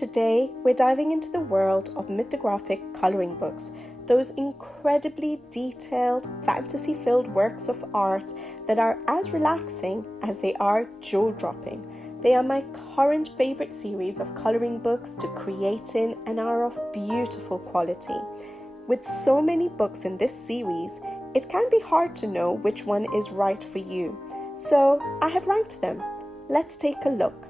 Today, we're diving into the world of mythographic colouring books, those incredibly detailed, fantasy-filled works of art that are as relaxing as they are jaw-dropping. They are my current favourite series of colouring books to create in and are of beautiful quality. With so many books in this series, it can be hard to know which one is right for you. So, I have ranked them. Let's take a look.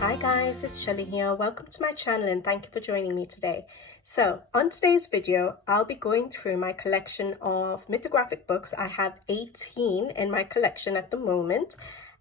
Hi guys, it's Shelly here. Welcome to my channel and thank you for joining me today. So on today's video, I'll be going through my collection of mythographic books. I have 18 in my collection at the moment,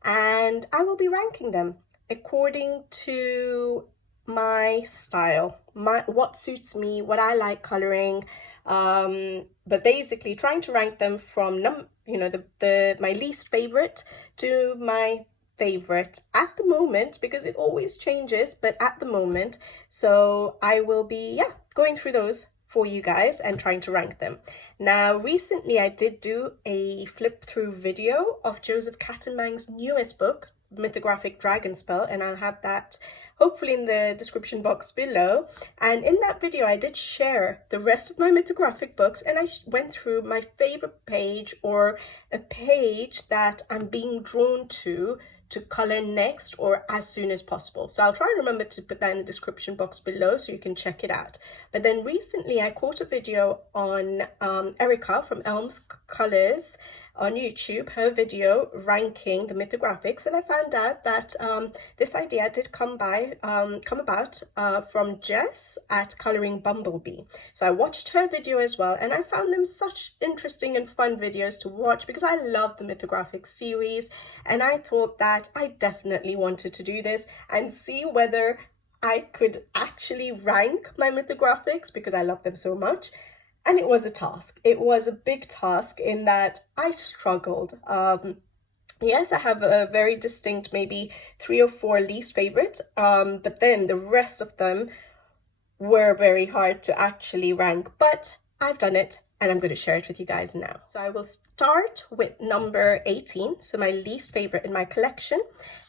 and I will be ranking them according to my style, what suits me, what I like coloring, but basically trying to rank them from my least favorite to my favorite at the moment, because it always changes, but at the moment. So I will be going through those for you guys and trying to rank them. Now recently I did do a flip through video of Joseph Cattenbang's newest book, Mythographic Dragon Spell, and I'll have that hopefully in the description box below. And in that video I did share the rest of my mythographic books, and I went through my favorite page or a page that I'm being drawn to color next or as soon as possible. So I'll try and remember to put that in the description box below so you can check it out. But then recently I caught a video on Erica from Elm's Colors on YouTube, her video ranking the mythographics, and I found out that this idea did come about from Jess at Coloring Bumblebee. So I watched her video as well, and I found them such interesting and fun videos to watch because I love the mythographic series, and I thought that I definitely wanted to do this and see whether I could actually rank my mythographics because I love them so much. And it was a task. It was a big task in that I struggled. Yes, I have a very distinct, maybe 3 or 4 least favorite, but then the rest of them were very hard to actually rank. But I've done it, and I'm going to share it with you guys now. So I will start with number 18, so my least favorite in my collection,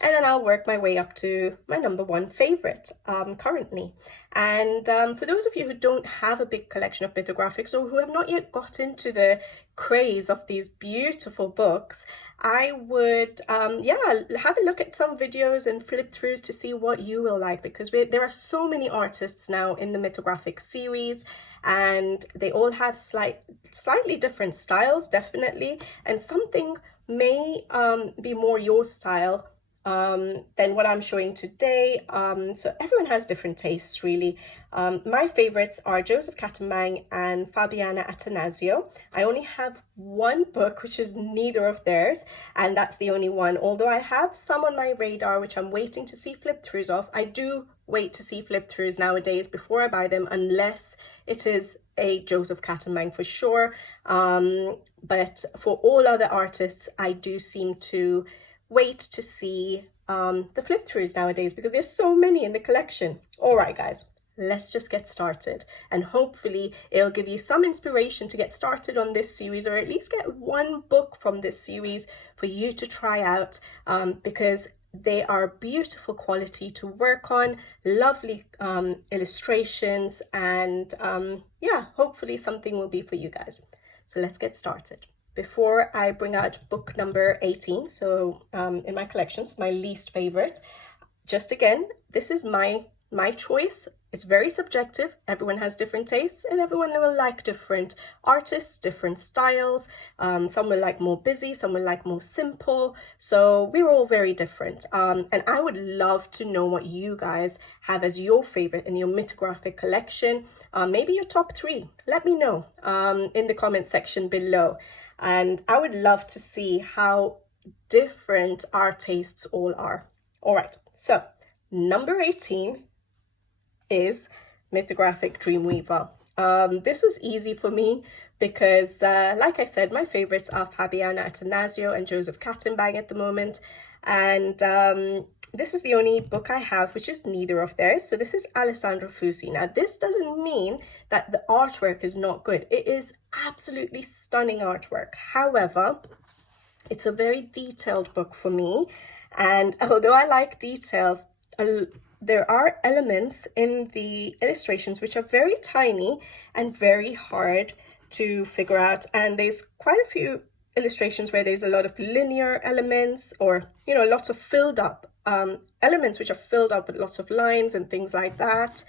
and then I'll work my way up to my number 1 favorite currently. And for those of you who don't have a big collection of mythographics or who have not yet got into the craze of these beautiful books, I would have a look at some videos and flip throughs to see what you will like, because there are so many artists now in the mythographic series, and they all have slightly different styles, definitely, and something may be more your style than what I'm showing today. So everyone has different tastes, really. My favorites are Joseph Cattenbang and Fabiana Attanasio. I only have one book, which is neither of theirs, and that's the only one. Although I have some on my radar, which I'm waiting to see flip throughs of. I do wait to see flip throughs nowadays before I buy them, unless it is a Joseph Cattenbang for sure. But for all other artists, I do seem to wait to see the flip throughs nowadays because there's so many in the collection. All right, guys, let's just get started, and hopefully it'll give you some inspiration to get started on this series, or at least get one book from this series for you to try out, because they are beautiful quality to work on, lovely illustrations, and hopefully something will be for you guys. So let's get started. Before I bring out book number 18, so in my collections, my least favorite, just again, this is my choice. It's very subjective. Everyone has different tastes, and everyone will like different artists, different styles. Some will like more busy, some will like more simple. So we're all very different. And I would love to know what you guys have as your favorite in your mythographic collection. Maybe your top 3. Let me know in the comment section below. And I would love to see how different our tastes all are. All right, so number 18 is Mythographic Dreamweaver. This was easy for me because, like I said, my favorites are Fabiana Attanasio and Joseph Cattenbang at the moment. And this is the only book I have, which is neither of theirs. So this is Alessandro Fusi. Now, this doesn't mean that the artwork is not good. It is absolutely stunning artwork. However, it's a very detailed book for me. And although I like details, there are elements in the illustrations which are very tiny and very hard to figure out. And there's quite a few illustrations where there's a lot of linear elements, or, you know, lots of filled up elements which are filled up with lots of lines and things like that,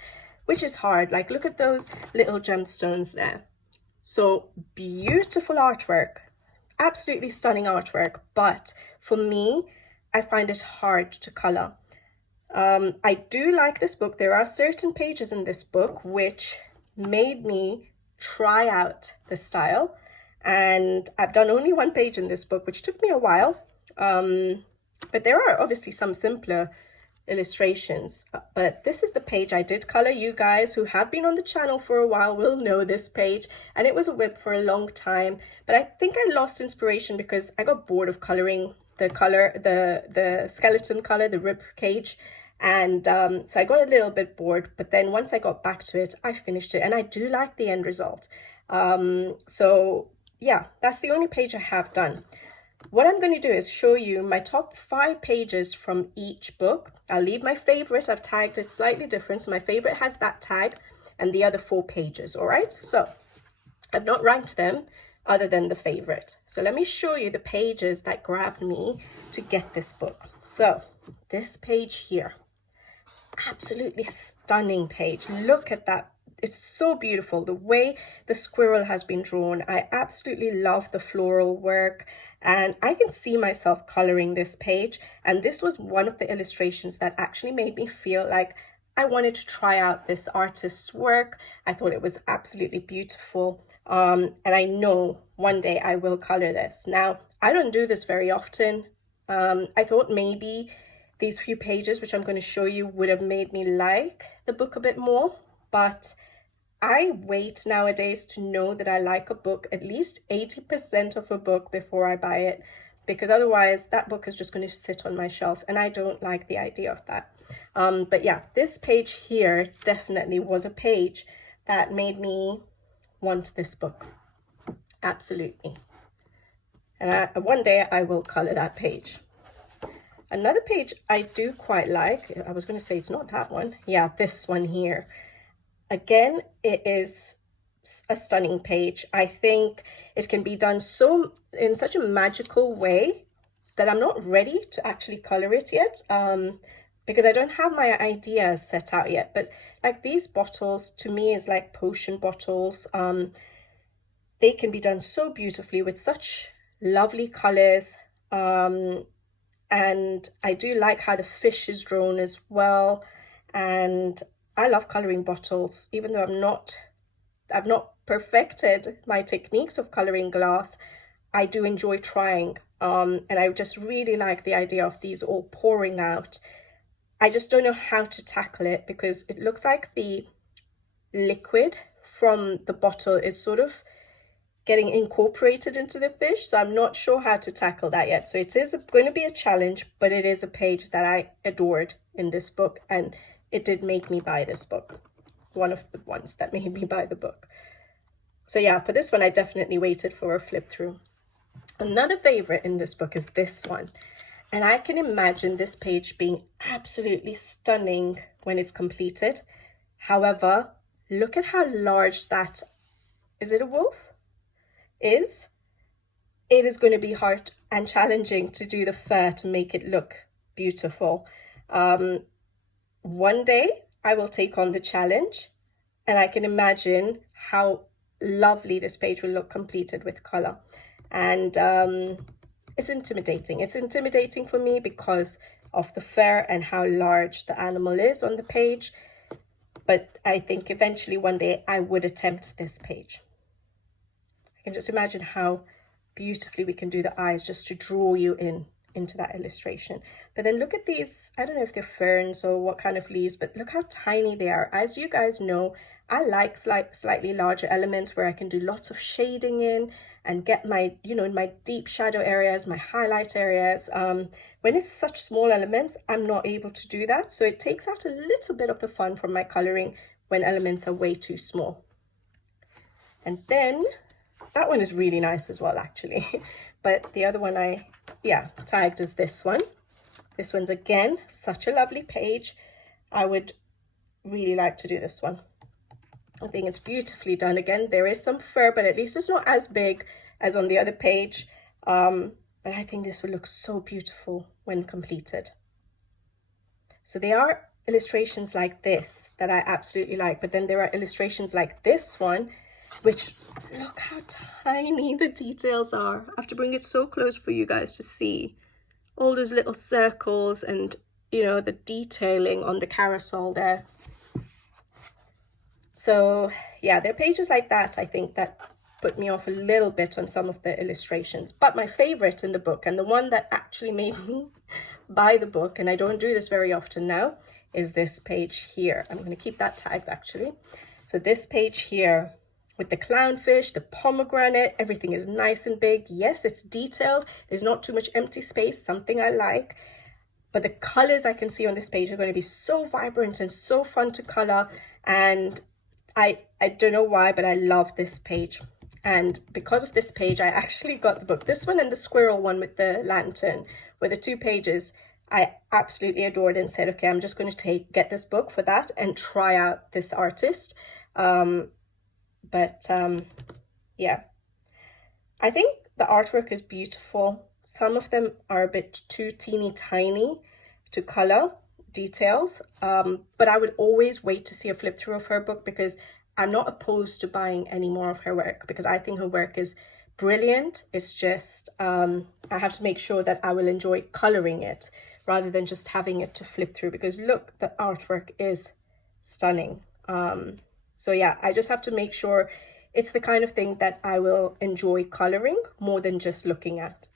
which is hard. Like, look at those little gemstones there. So beautiful artwork, absolutely stunning artwork. But for me, I find it hard to color. I do like this book. There are certain pages in this book which made me try out the style. And I've done only one page in this book, which took me a while. But there are obviously some simpler illustrations. But this is the page I did color. You guys who have been on the channel for a while will know this page. And it was a whip for a long time. But I think I lost inspiration because I got bored of coloring the color, the skeleton color, the rib cage. And so I got a little bit bored, but then once I got back to it, I finished it, and I do like the end result. So yeah, that's the only page I have done. What I'm going to do is show you my top 5 pages from each book. I'll leave my favorite. I've tagged it slightly different, so my favorite has that tag and the other 4 pages. All right, so I've not ranked them other than the favorite. So let me show you the pages that grabbed me to get this book. So this page here, absolutely stunning page. Look at that. It's so beautiful, the way the squirrel has been drawn. I absolutely love the floral work, and I can see myself coloring this page. And this was one of the illustrations that actually made me feel like I wanted to try out this artist's work. I thought it was absolutely beautiful. And I know one day I will color this. Now, I don't do this very often. I thought maybe these few pages, which I'm going to show you, would have made me like the book a bit more. But I wait nowadays to know that I like a book, at least 80% of a book, before I buy it. Because otherwise, that book is just going to sit on my shelf. And I don't like the idea of that. But yeah, this page here definitely was a page that made me want this book. Absolutely. And one day I will color that page. Another page I do quite like, I was going to say it's not that one. Yeah, this one here. Again, it is a stunning page. I think it can be done in such a magical way that I'm not ready to actually color it yet, because I don't have my ideas set out yet. But like these bottles, to me, is like potion bottles. They can be done so beautifully with such lovely colors. And I do like how the fish is drawn as well. And I love coloring bottles, even though I've not perfected my techniques of coloring glass. I do enjoy trying. And I just really like the idea of these all pouring out. I just don't know how to tackle it, because it looks like the liquid from the bottle is sort of getting incorporated into the fish. So I'm not sure how to tackle that yet. So it is going to be a challenge, but it is a page that I adored in this book. And it did make me buy this book. One of the ones that made me buy the book. So yeah, for this one, I definitely waited for a flip through. Another favorite in this book is this one. And I can imagine this page being absolutely stunning when it's completed. However, look at how large that, is it a wolf? It is going to be hard and challenging to do the fur to make it look beautiful. One day I will take on the challenge, and I can imagine how lovely this page will look completed with color. And it's intimidating. It's intimidating for me because of the fur and how large the animal is on the page. But I think eventually one day I would attempt this page. I can just imagine how beautifully we can do the eyes just to draw you into that illustration. But then look at these, I don't know if they're ferns or what kind of leaves, but look how tiny they are. As you guys know, I like slightly larger elements where I can do lots of shading in and get my, you know, my deep shadow areas, my highlight areas. When it's such small elements, I'm not able to do that. So it takes out a little bit of the fun from my coloring when elements are way too small. And then that one is really nice as well, actually. But the other one I, tagged as this one. This one's, again, such a lovely page. I would really like to do this one. I think it's beautifully done. Again, there is some fur, but at least it's not as big as on the other page. But I think this would look so beautiful when completed. So there are illustrations like this that I absolutely like, but then there are illustrations like this one, which, look how tiny the details are. I have to bring it so close for you guys to see all those little circles and, you know, the detailing on the carousel there. So yeah, there are pages like that, I think, that put me off a little bit on some of the illustrations. But my favorite in the book, and the one that actually made me buy the book, and I don't do this very often now, is this page here. I'm going to keep that tagged, actually. So this page here with the clownfish, the pomegranate, everything is nice and big. Yes, it's detailed. There's not too much empty space, something I like. But the colors I can see on this page are going to be so vibrant and so fun to color. And I don't know why, but I love this page. And because of this page, I actually got the book. This one and the squirrel one with the lantern were the two pages I absolutely adored, and said, okay, I'm just going to get this book for that and try out this artist. Yeah, I think the artwork is beautiful. Some of them are a bit too teeny tiny to color details, but I would always wait to see a flip through of her book, because I'm not opposed to buying any more of her work, because I think her work is brilliant. It's just I have to make sure that I will enjoy coloring it rather than just having it to flip through, because look, the artwork is stunning. So yeah, I just have to make sure it's the kind of thing that I will enjoy coloring more than just looking at.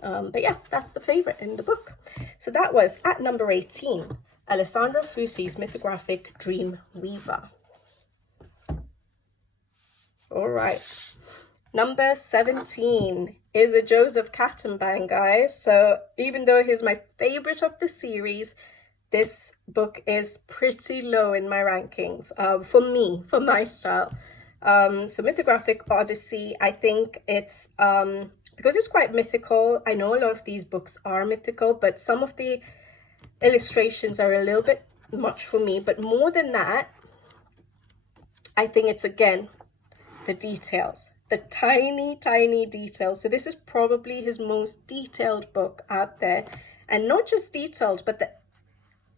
But yeah, that's the favorite in the book. So that was, at number 18, Alessandro Fusi's Mythographic Dream Weaver. All right, number 17 is a Joseph Kattenbang, guys. So even though he's my favorite of the series, this book is pretty low in my rankings, for me, for my style. So Mythographic Odyssey, I think it's, because it's quite mythical. I know a lot of these books are mythical, but some of the illustrations are a little bit much for me. But more than that, I think it's, again, the details, the tiny, tiny details. So this is probably his most detailed book out there. And not just detailed, but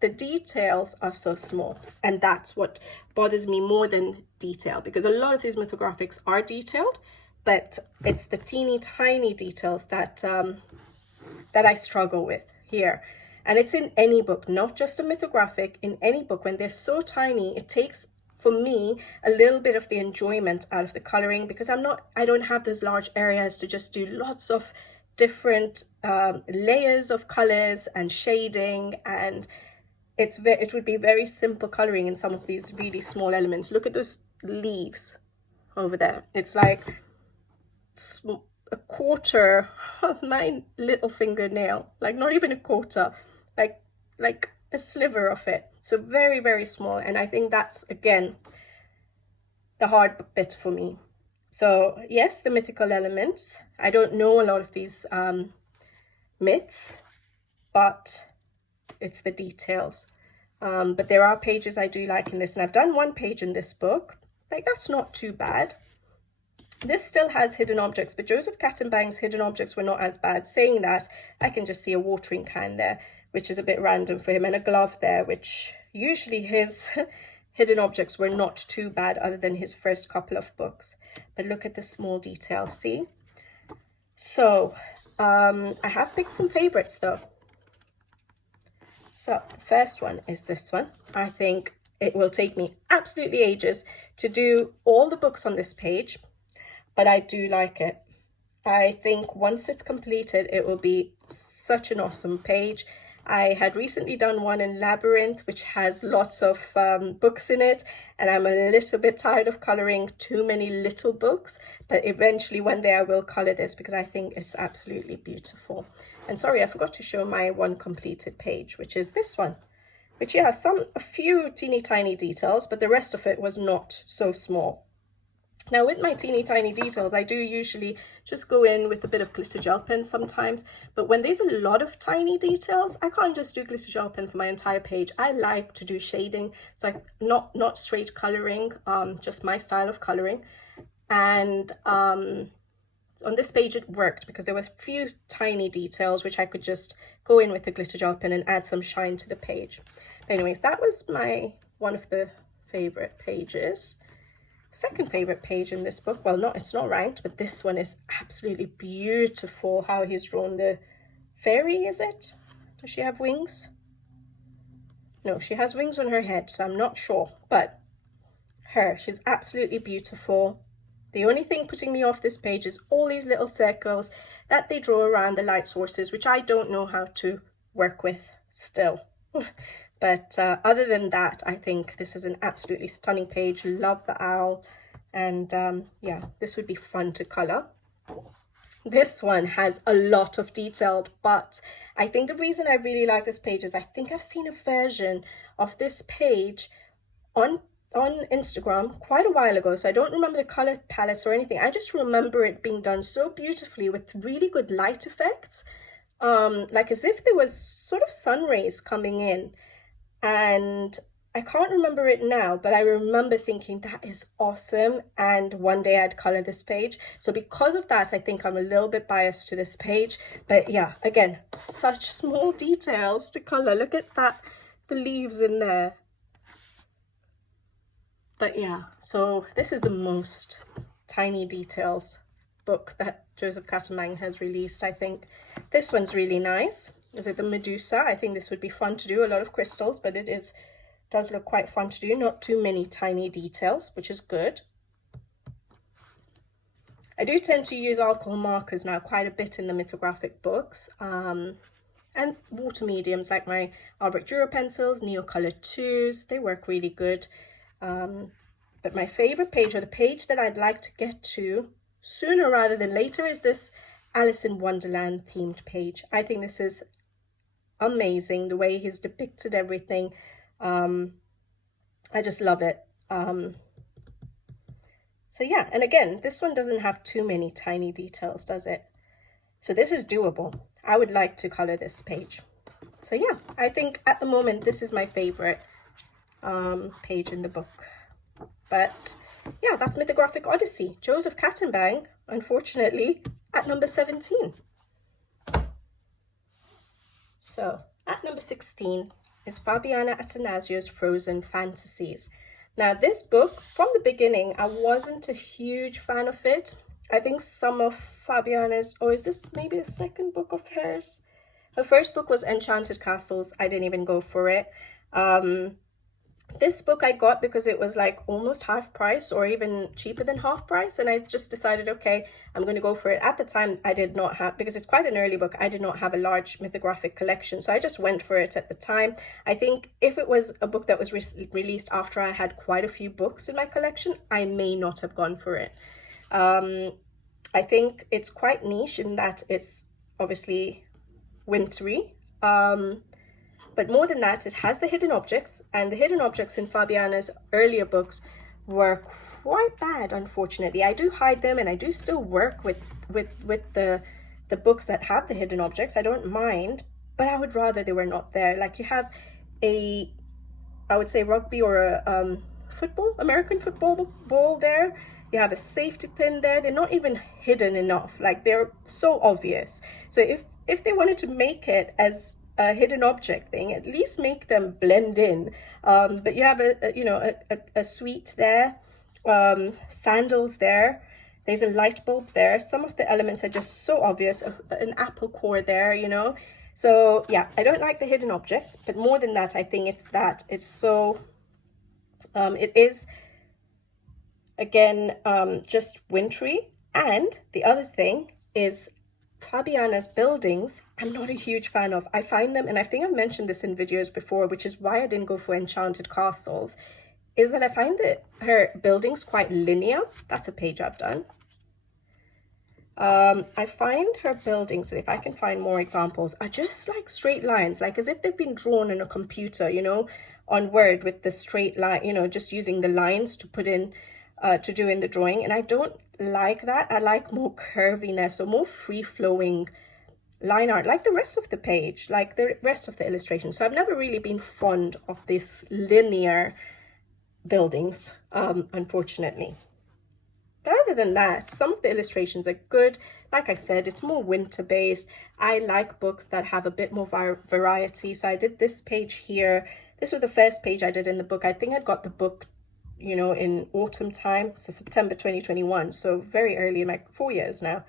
the details are so small. And that's what bothers me more than detail, because a lot of these mythographics are detailed, but it's the teeny tiny details that that I struggle with here. And it's in any book, not just a mythographic. In any book, when they're so tiny, it takes, for me, a little bit of the enjoyment out of the coloring, because I don't have those large areas to just do lots of different layers of colors and shading, and it would be very simple coloring in some of these really small elements. Look at those leaves over there. It's like a quarter of my little fingernail, like not even a quarter, like a sliver of it. So very, very small. And I think that's, again, the hard bit for me. So yes, the mythical elements. I don't know a lot of these myths, but it's the details. But there are pages I do like in this, and I've done one page in this book. Like, that's not too bad. This still has hidden objects, but Joseph Kattenbang's hidden objects were not as bad. Saying that, I can just see a watering can there, which is a bit random for him, and a glove there, which usually his hidden objects were not too bad, other than his first couple of books. But look at the small details, see? So I have picked some favorites though. So the first one is this one. I think it will take me absolutely ages to do all the books on this page, but I do like it. I think once it's completed, it will be such an awesome page. I had recently done one in Labyrinth, which has lots of books in it, and I'm a little bit tired of coloring too many little books, but eventually one day I will color this because I think it's absolutely beautiful. And sorry, I forgot to show my one completed page, which is this one, which, yeah, a few teeny tiny details, but the rest of it was not so small. Now with my teeny tiny details, I do usually just go in with a bit of glitter gel pen sometimes, but when there's a lot of tiny details, I can't just do glitter gel pen for my entire page. I like to do shading, so not straight coloring, just my style of coloring. And on this page it worked because there was a few tiny details which I could just go in with the glitter gel pen and add some shine to the page. Anyways, that was one of the favorite pages. Second favorite page in this book, well, it's not ranked, but this one is absolutely beautiful. How he's drawn the fairy, is it? Does she have wings? No, she has wings on her head, so I'm not sure, but she's absolutely beautiful. The only thing putting me off this page is all these little circles that they draw around the light sources, which I don't know how to work with still. But other than that, I think this is an absolutely stunning page. Love the owl. And yeah, this would be fun to color. This one has a lot of detail, but I think the reason I really like this page is I think I've seen a version of this page on Instagram quite a while ago. So I don't remember the color palettes or anything. I just remember it being done so beautifully with really good light effects. Like as if there was sort of sun rays coming in. And I can't remember it now, but I remember thinking that is awesome. And one day I'd color this page. So because of that, I think I'm a little bit biased to this page. But yeah, again, such small details to color. Look at that, the leaves in there. But yeah, so this is the most tiny details book that Joseph Catamaran has released, I think. This one's really nice. Is it the Medusa? I think this would be fun to do. A lot of crystals, but it does look quite fun to do. Not too many tiny details, which is good. I do tend to use alcohol markers now quite a bit in the Mythographic books. And water mediums like my Albrecht Dürer pencils, Neocolor 2s. They work really good. But my favorite page, or the page that I'd like to get to sooner rather than later, is this Alice in Wonderland themed page. I think this is amazing, the way he's depicted everything. I just love it. So yeah, and again, this one doesn't have too many tiny details, does it? So this is doable. I would like to color this page. So yeah, I think at the moment this is my favorite page in the book. But yeah, that's Mythographic Odyssey. Joseph Catamaran, unfortunately, at number 17. So at number 16 is Fabiana Attanasio's Frozen Fantasies. Now this book, from the beginning, I wasn't a huge fan of it. I think some of Fabiana's, is this maybe the second book of hers? Her first book was Enchanted Castles. I didn't even go for it. This book I got because it was like almost half price or even cheaper than half price. And I just decided, okay, I'm going to go for it. At the time, I did not have, because it's quite an early book, I did not have a large Mythographic collection. So I just went for it at the time. I think if it was a book that was released after I had quite a few books in my collection, I may not have gone for it. I think it's quite niche in that it's obviously wintry. But more than that, it has the hidden objects, and the hidden objects in Fabiana's earlier books were quite bad, unfortunately. I do hide them, and I do still work with the books that have the hidden objects. I don't mind, but I would rather they were not there. Like you have I would say rugby or a American football ball there. You have a safety pin there. They're not even hidden enough. Like they're so obvious. So if they wanted to make it as a hidden object thing, at least make them blend in. But you have a sweet there, sandals there, there's a light bulb there. Some of the elements are just so obvious. An apple core there, so yeah, I don't like the hidden objects, but more than that, I think it's so it is again just wintry. And the other thing is Fabiana's buildings, I'm not a huge fan of. I find them, and I think I've mentioned this in videos before, which is why I didn't go for enchanted castles, is that I find that her buildings quite linear. That's a page I've done. I find her buildings, if I can find more examples, are just like straight lines, like as if they've been drawn in a computer, you know, on Word with the straight line, you know, just using the lines to put in, to do in the drawing. And I don't like that. I like more curviness or more free-flowing line art, like the rest of the page, like the rest of the illustration. So I've never really been fond of this linear buildings, unfortunately. But other than that, some of the illustrations are good. Like I said, it's more winter based. I like books that have a bit more variety. So I did this page here. This was the first page I did in the book. I think I got the book, you know, in autumn time. So September 2021. So very early, in like 4 years now.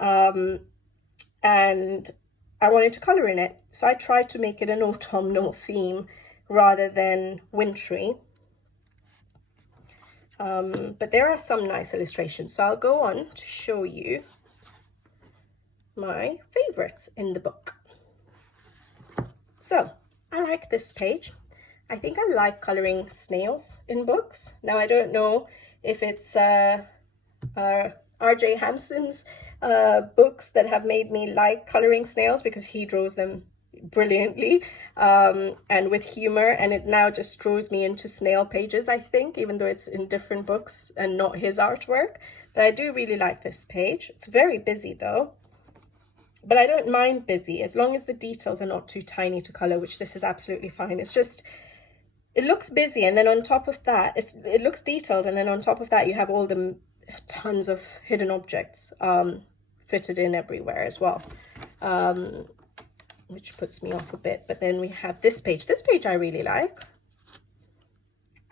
And I wanted to color in it. So I tried to make it an autumnal theme rather than wintry. But there are some nice illustrations, so I'll go on to show you my favorites in the book. So I like this page. I think I like coloring snails in books. Now I don't know if it's R.J. Hampson's books that have made me like coloring snails, because he draws them brilliantly and with humor, and it now just draws me into snail pages, I think, even though it's in different books and not his artwork. But I do really like this page. It's very busy though, but I don't mind busy as long as the details are not too tiny to color, which this is absolutely fine. It's just, it looks busy, and then on top of that it looks detailed, and then on top of that you have all the tons of hidden objects fitted in everywhere as well, which puts me off a bit. But then we have this page. This page I really like.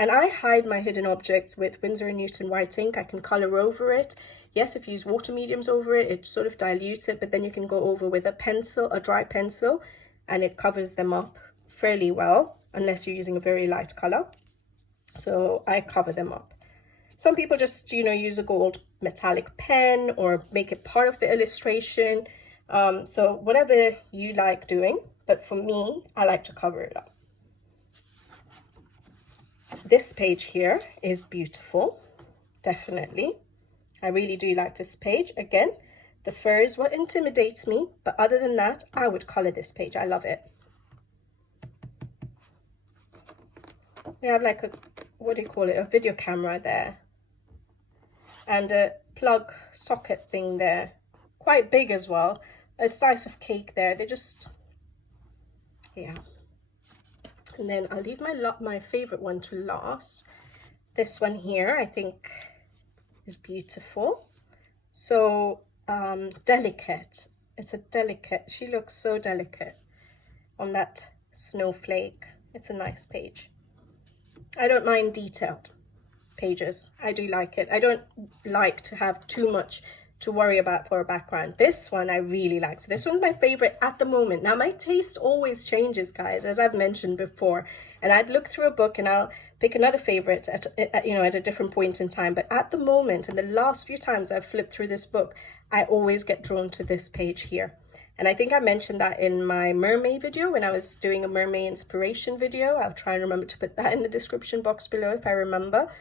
And I hide my hidden objects with Winsor & Newton white ink. I can color over it. Yes, if you use water mediums over it, it sort of dilutes it, but then you can go over with a pencil, a dry pencil, and it covers them up fairly well, unless you're using a very light color. So I cover them up. Some people just, you know, use a gold metallic pen or make it part of the illustration. So whatever you like doing, but for me, I like to cover it up. This page here is beautiful, definitely. I really do like this page. Again, the fur is what intimidates me, but other than that, I would color this page. I love it. We have like a, what do you call it, a video camera there, and a plug socket thing there, quite big as well. A slice of cake there. They just, yeah. And then I'll leave my favorite one to last. This one here, I think, is beautiful. So delicate. It's a delicate. She looks so delicate on that snowflake. It's a nice page. I don't mind detailed pages. I do like it. I don't like to have too much to worry about for a background. This one I really like. So this one's my favorite at the moment. Now my taste always changes, guys, as I've mentioned before, and I'd look through a book and I'll pick another favorite at you know, at a different point in time. But at the moment, and the last few times I've flipped through this book, I always get drawn to this page here. And I think I mentioned that in my mermaid video when I was doing a mermaid inspiration video. I'll try and remember to put that in the description box below if I remember.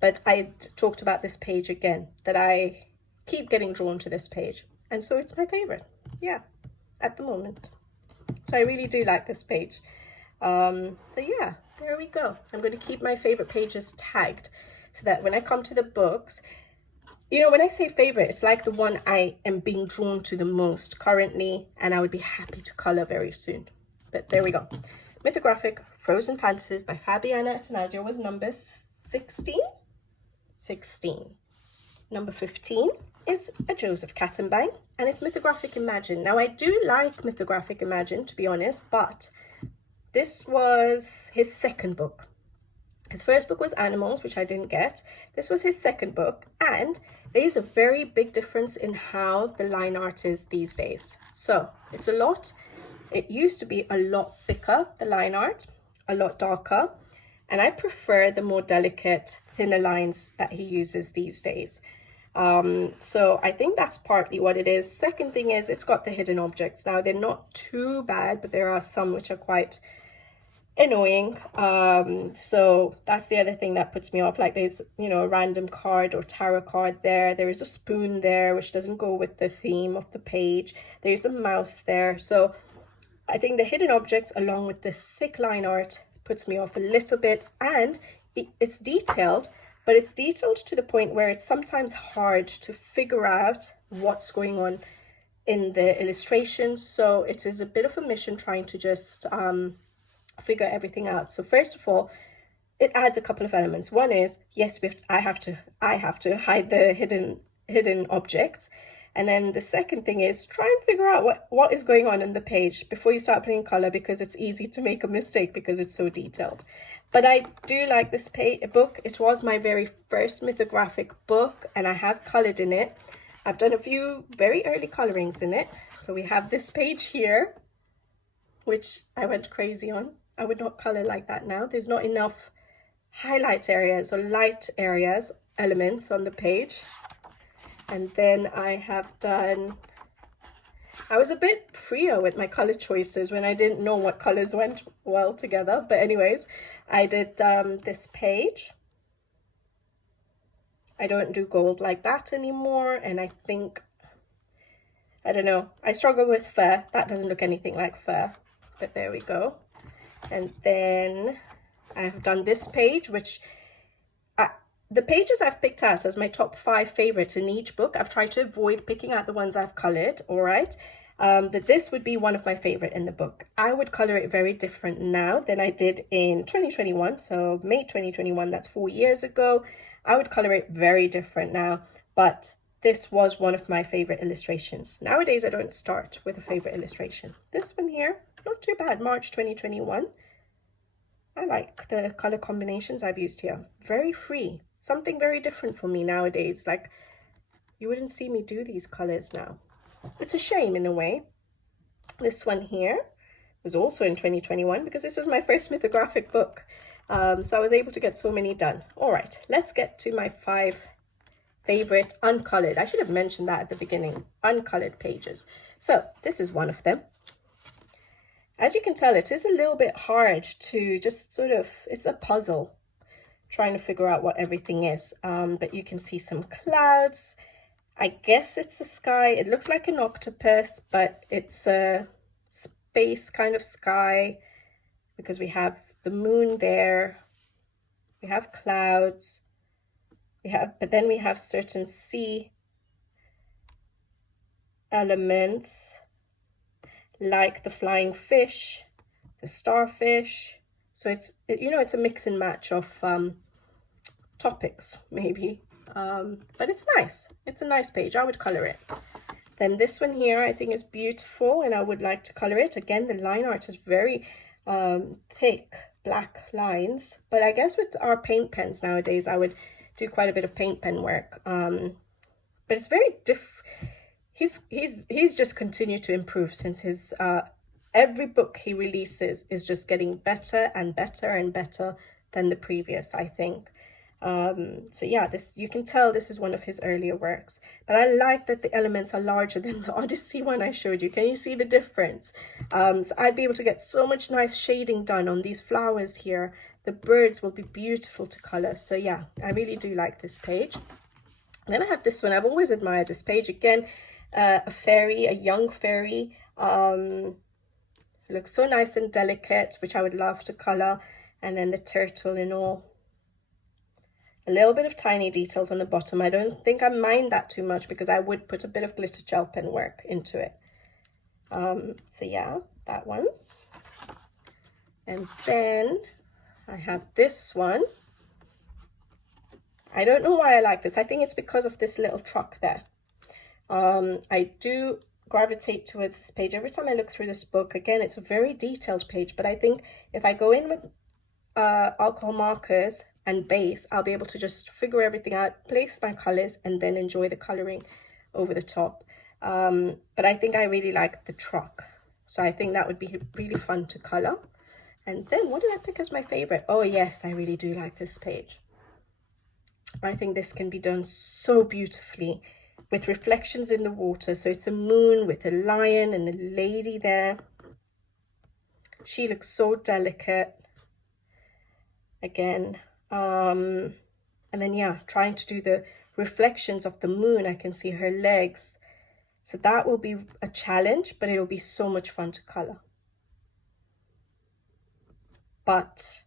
But I talked about this page again, that I keep getting drawn to this page, and so it's my favorite, yeah, at the moment. So I really do like this page. So yeah, there we go. I'm going to keep my favorite pages tagged so that when I come to the books, you know, when I say favorite, it's like the one I am being drawn to the most currently, and I would be happy to color very soon. But there we go. Mythographic Frozen Fantasies by Fabiana Attanasio was number 16. Number 15 is A Joseph Cattenbang, and it's Mythographic Imagine. Now I do like Mythographic Imagine, to be honest, but this was his second book. His first book was Animals, which I didn't get. This was his second book, and there is a very big difference in how the line art is these days. So it's a lot, it used to be a lot thicker, the line art, a lot darker, and I prefer the more delicate, thinner lines that he uses these days. So I think that's partly what it is. Second thing is it's got the hidden objects. Now they're not too bad, but there are some which are quite annoying. So that's the other thing that puts me off. Like there's, you know, a random card or tarot card there. There is a spoon there, which doesn't go with the theme of the page. There's a mouse there. So I think the hidden objects along with the thick line art puts me off a little bit. And it's detailed, but it's detailed to the point where it's sometimes hard to figure out what's going on in the illustrations. So it is a bit of a mission trying to just figure everything out. So first of all, it adds a couple of elements. One is, yes, I have to hide the hidden objects. And then the second thing is try and figure out what is going on in the page before you start putting color, because it's easy to make a mistake because it's so detailed. But I do like this book. It was my very first mythographic book, and I have colored in it. I've done a few very early colorings in it. So we have this page here, which I went crazy on. I would not color like that now. There's not enough highlight areas or light areas, elements on the page. And then I was a bit freer with my color choices when I didn't know what colors went well together. But anyways, I did this page. I don't do gold like that anymore. And I think, I don't know, I struggle with fur. That doesn't look anything like fur, but there we go. And then I've done this page, which the pages I've picked out as my top 5 favorites in each book. I've tried to avoid picking out the ones I've colored, all right? But this would be one of my favorite in the book. I would color it very different now than I did in 2021. So May 2021, that's 4 years ago. I would color it very different now, but this was one of my favorite illustrations. Nowadays, I don't start with a favorite illustration. This one here, not too bad, March 2021. I like the color combinations I've used here. Very free, something very different for me nowadays. Like, you wouldn't see me do these colors now. It's a shame in a way. This one here was also in 2021 because this was my first mythographic book. So I was able to get so many done. All right, let's get to my 5 favorite uncolored. I should have mentioned that at the beginning, uncolored pages. So this is one of them. As you can tell, it is a little bit hard to just sort of, it's a puzzle trying to figure out what everything is. But you can see some clouds. I guess it's a sky. It looks like an octopus, but it's a space kind of sky because we have the moon there. We have clouds. But then we have certain sea elements like the flying fish, the starfish. So it's, you know, it's a mix and match of topics maybe. But it's nice. It's a nice page. I would color it. Then this one here I think is beautiful and I would like to color it. Again, the line art is very thick, black lines. But I guess with our paint pens nowadays, I would do quite a bit of paint pen work. But it's very he's just continued to improve since his every book he releases is just getting better and better and better than the previous, I think. So yeah, this, you can tell this is one of his earlier works, but I like that the elements are larger than the Odyssey one I showed you. Can you see the difference? So I'd be able to get so much nice shading done on these flowers here. The birds will be beautiful to color. So yeah, I really do like this page. And then I have this one. I've always admired this page. Again, a fairy, a young fairy. It looks so nice and delicate, which I would love to color. And then the turtle and all. A little bit of tiny details on the bottom. I don't think I mind that too much because I would put a bit of glitter gel pen work into it. So yeah, that one. And then I have this one. I don't know why I like this. I think it's because of this little truck there. I do gravitate towards this page every time I look through this book. Again, it's a very detailed page, but I think if I go in with alcohol markers and base, I'll be able to just figure everything out, place my colors, and then enjoy the coloring over the top. But I think I really like the truck, so I think that would be really fun to color. And then what did I pick as my favorite? Oh yes, I really do like this page. I think this can be done so beautifully with reflections in the water. So it's a moon with a lion and a lady there. She looks so delicate. Again, and then yeah, trying to do the reflections of the moon. I can see her legs. So that will be a challenge, but it'll be so much fun to color. But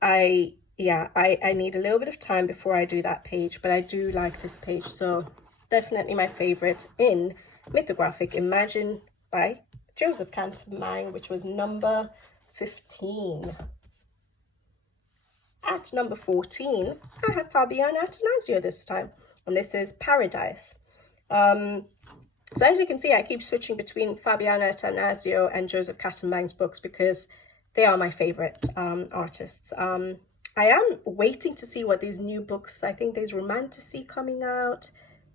I need a little bit of time before I do that page, but I do like this page. So definitely my favorite in Mythographic, Imagine by Joseph Canterbury, which was number 15. At number 14, I have Fabiana Attanasio this time, and this is Paradise. So as you can see, I keep switching between Fabiana Attanasio and Joseph Kattenbang's books because they are my favorite artists. I am waiting to see what these new books, I think there's Romantasy coming out.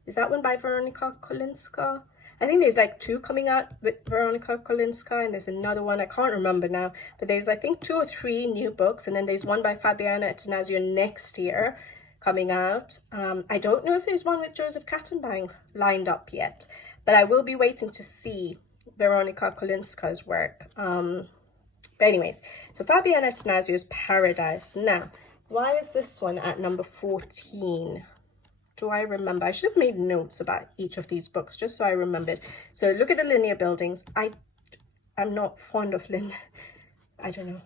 Is that one by Weronika Kolinska? I think there's like 2 coming out with Weronika Kolinska, and there's another one, I can't remember now, but there's I think 2 or 3 new books, and then there's one by Fabiana Attanasio next year coming out. I don't know if there's one with Joseph Kattenbang lined up yet, but I will be waiting to see Weronika Kolinska's work. But anyways, so Fabiana Attanasio's Paradise. Now, why is this one at number 14? Do I remember? I should have made notes about each of these books just so I remembered. So look at the linear buildings. I'm not fond of I don't know.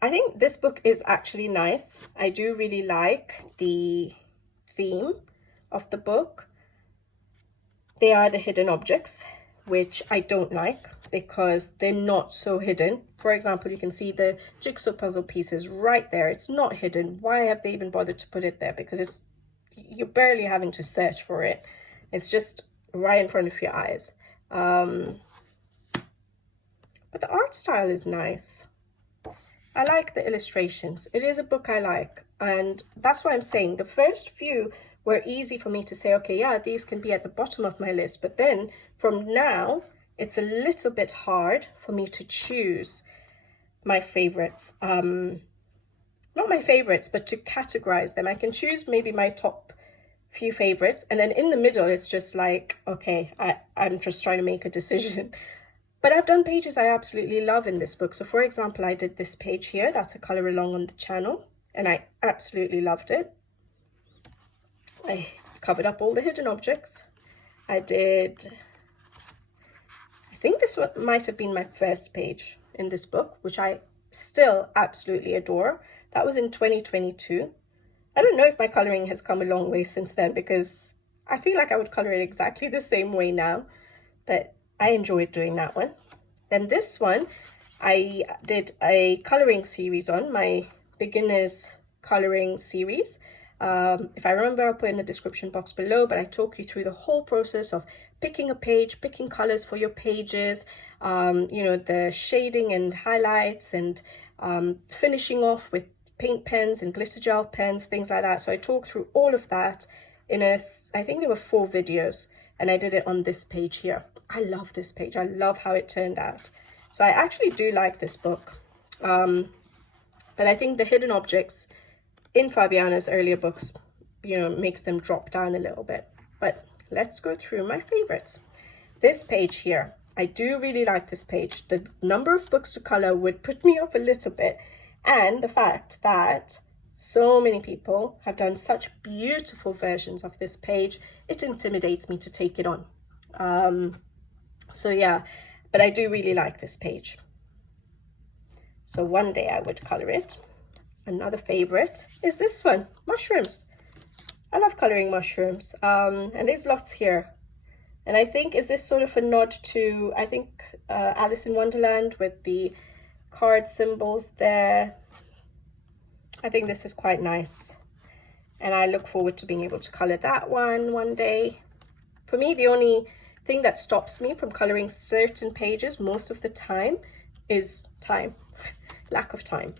I think this book is actually nice. I do really like the theme of the book. They are the hidden objects, which I don't like because they're not so hidden. For example, you can see the jigsaw puzzle pieces right there. It's not hidden. Why have they even bothered to put it there? Because you're barely having to search for it. It's just right in front of your eyes. But the art style is nice. I like the illustrations. It is a book I like. And that's why I'm saying the first few were easy for me to say, okay, yeah, these can be at the bottom of my list. But then from now, it's a little bit hard for me to choose my favorites. Not my favorites, but to categorize them. I can choose maybe my top few favorites. And then in the middle, it's just like, okay, I'm just trying to make a decision. But I've done pages I absolutely love in this book. So for example, I did this page here. That's a color along on the channel. And I absolutely loved it. I covered up all the hidden objects. I think this one might have been my first page in this book, which I still absolutely adore. That was in 2022. I don't know if my coloring has come a long way since then because I feel like I would color it exactly the same way now, but I enjoyed doing that one. Then this one, I did a coloring series on, my beginners coloring series. If I remember, I'll put in the description box below, but I talk you through the whole process of picking a page, picking colors for your pages, you know, the shading and highlights, and finishing off with paint pens and glitter gel pens, things like that. So I talked through all of that in I think there were 4 videos, and I did it on this page here. I love this page. I love how it turned out. So I actually do like this book. But I think the hidden objects in Fabiana's earlier books, you know, makes them drop down a little bit. But let's go through my favorites. This page here, I do really like this page. The number of books to color would put me off a little bit. And the fact that so many people have done such beautiful versions of this page, it intimidates me to take it on. So yeah, but I do really like this page. So one day I would color it. Another favorite is this one, mushrooms. I love coloring mushrooms, and there's lots here. And I think, is this sort of a nod to, I think, Alice in Wonderland with the card symbols there. I think this is quite nice. And I look forward to being able to color that one day. For me, the only thing that stops me from coloring certain pages most of the time is time, lack of time.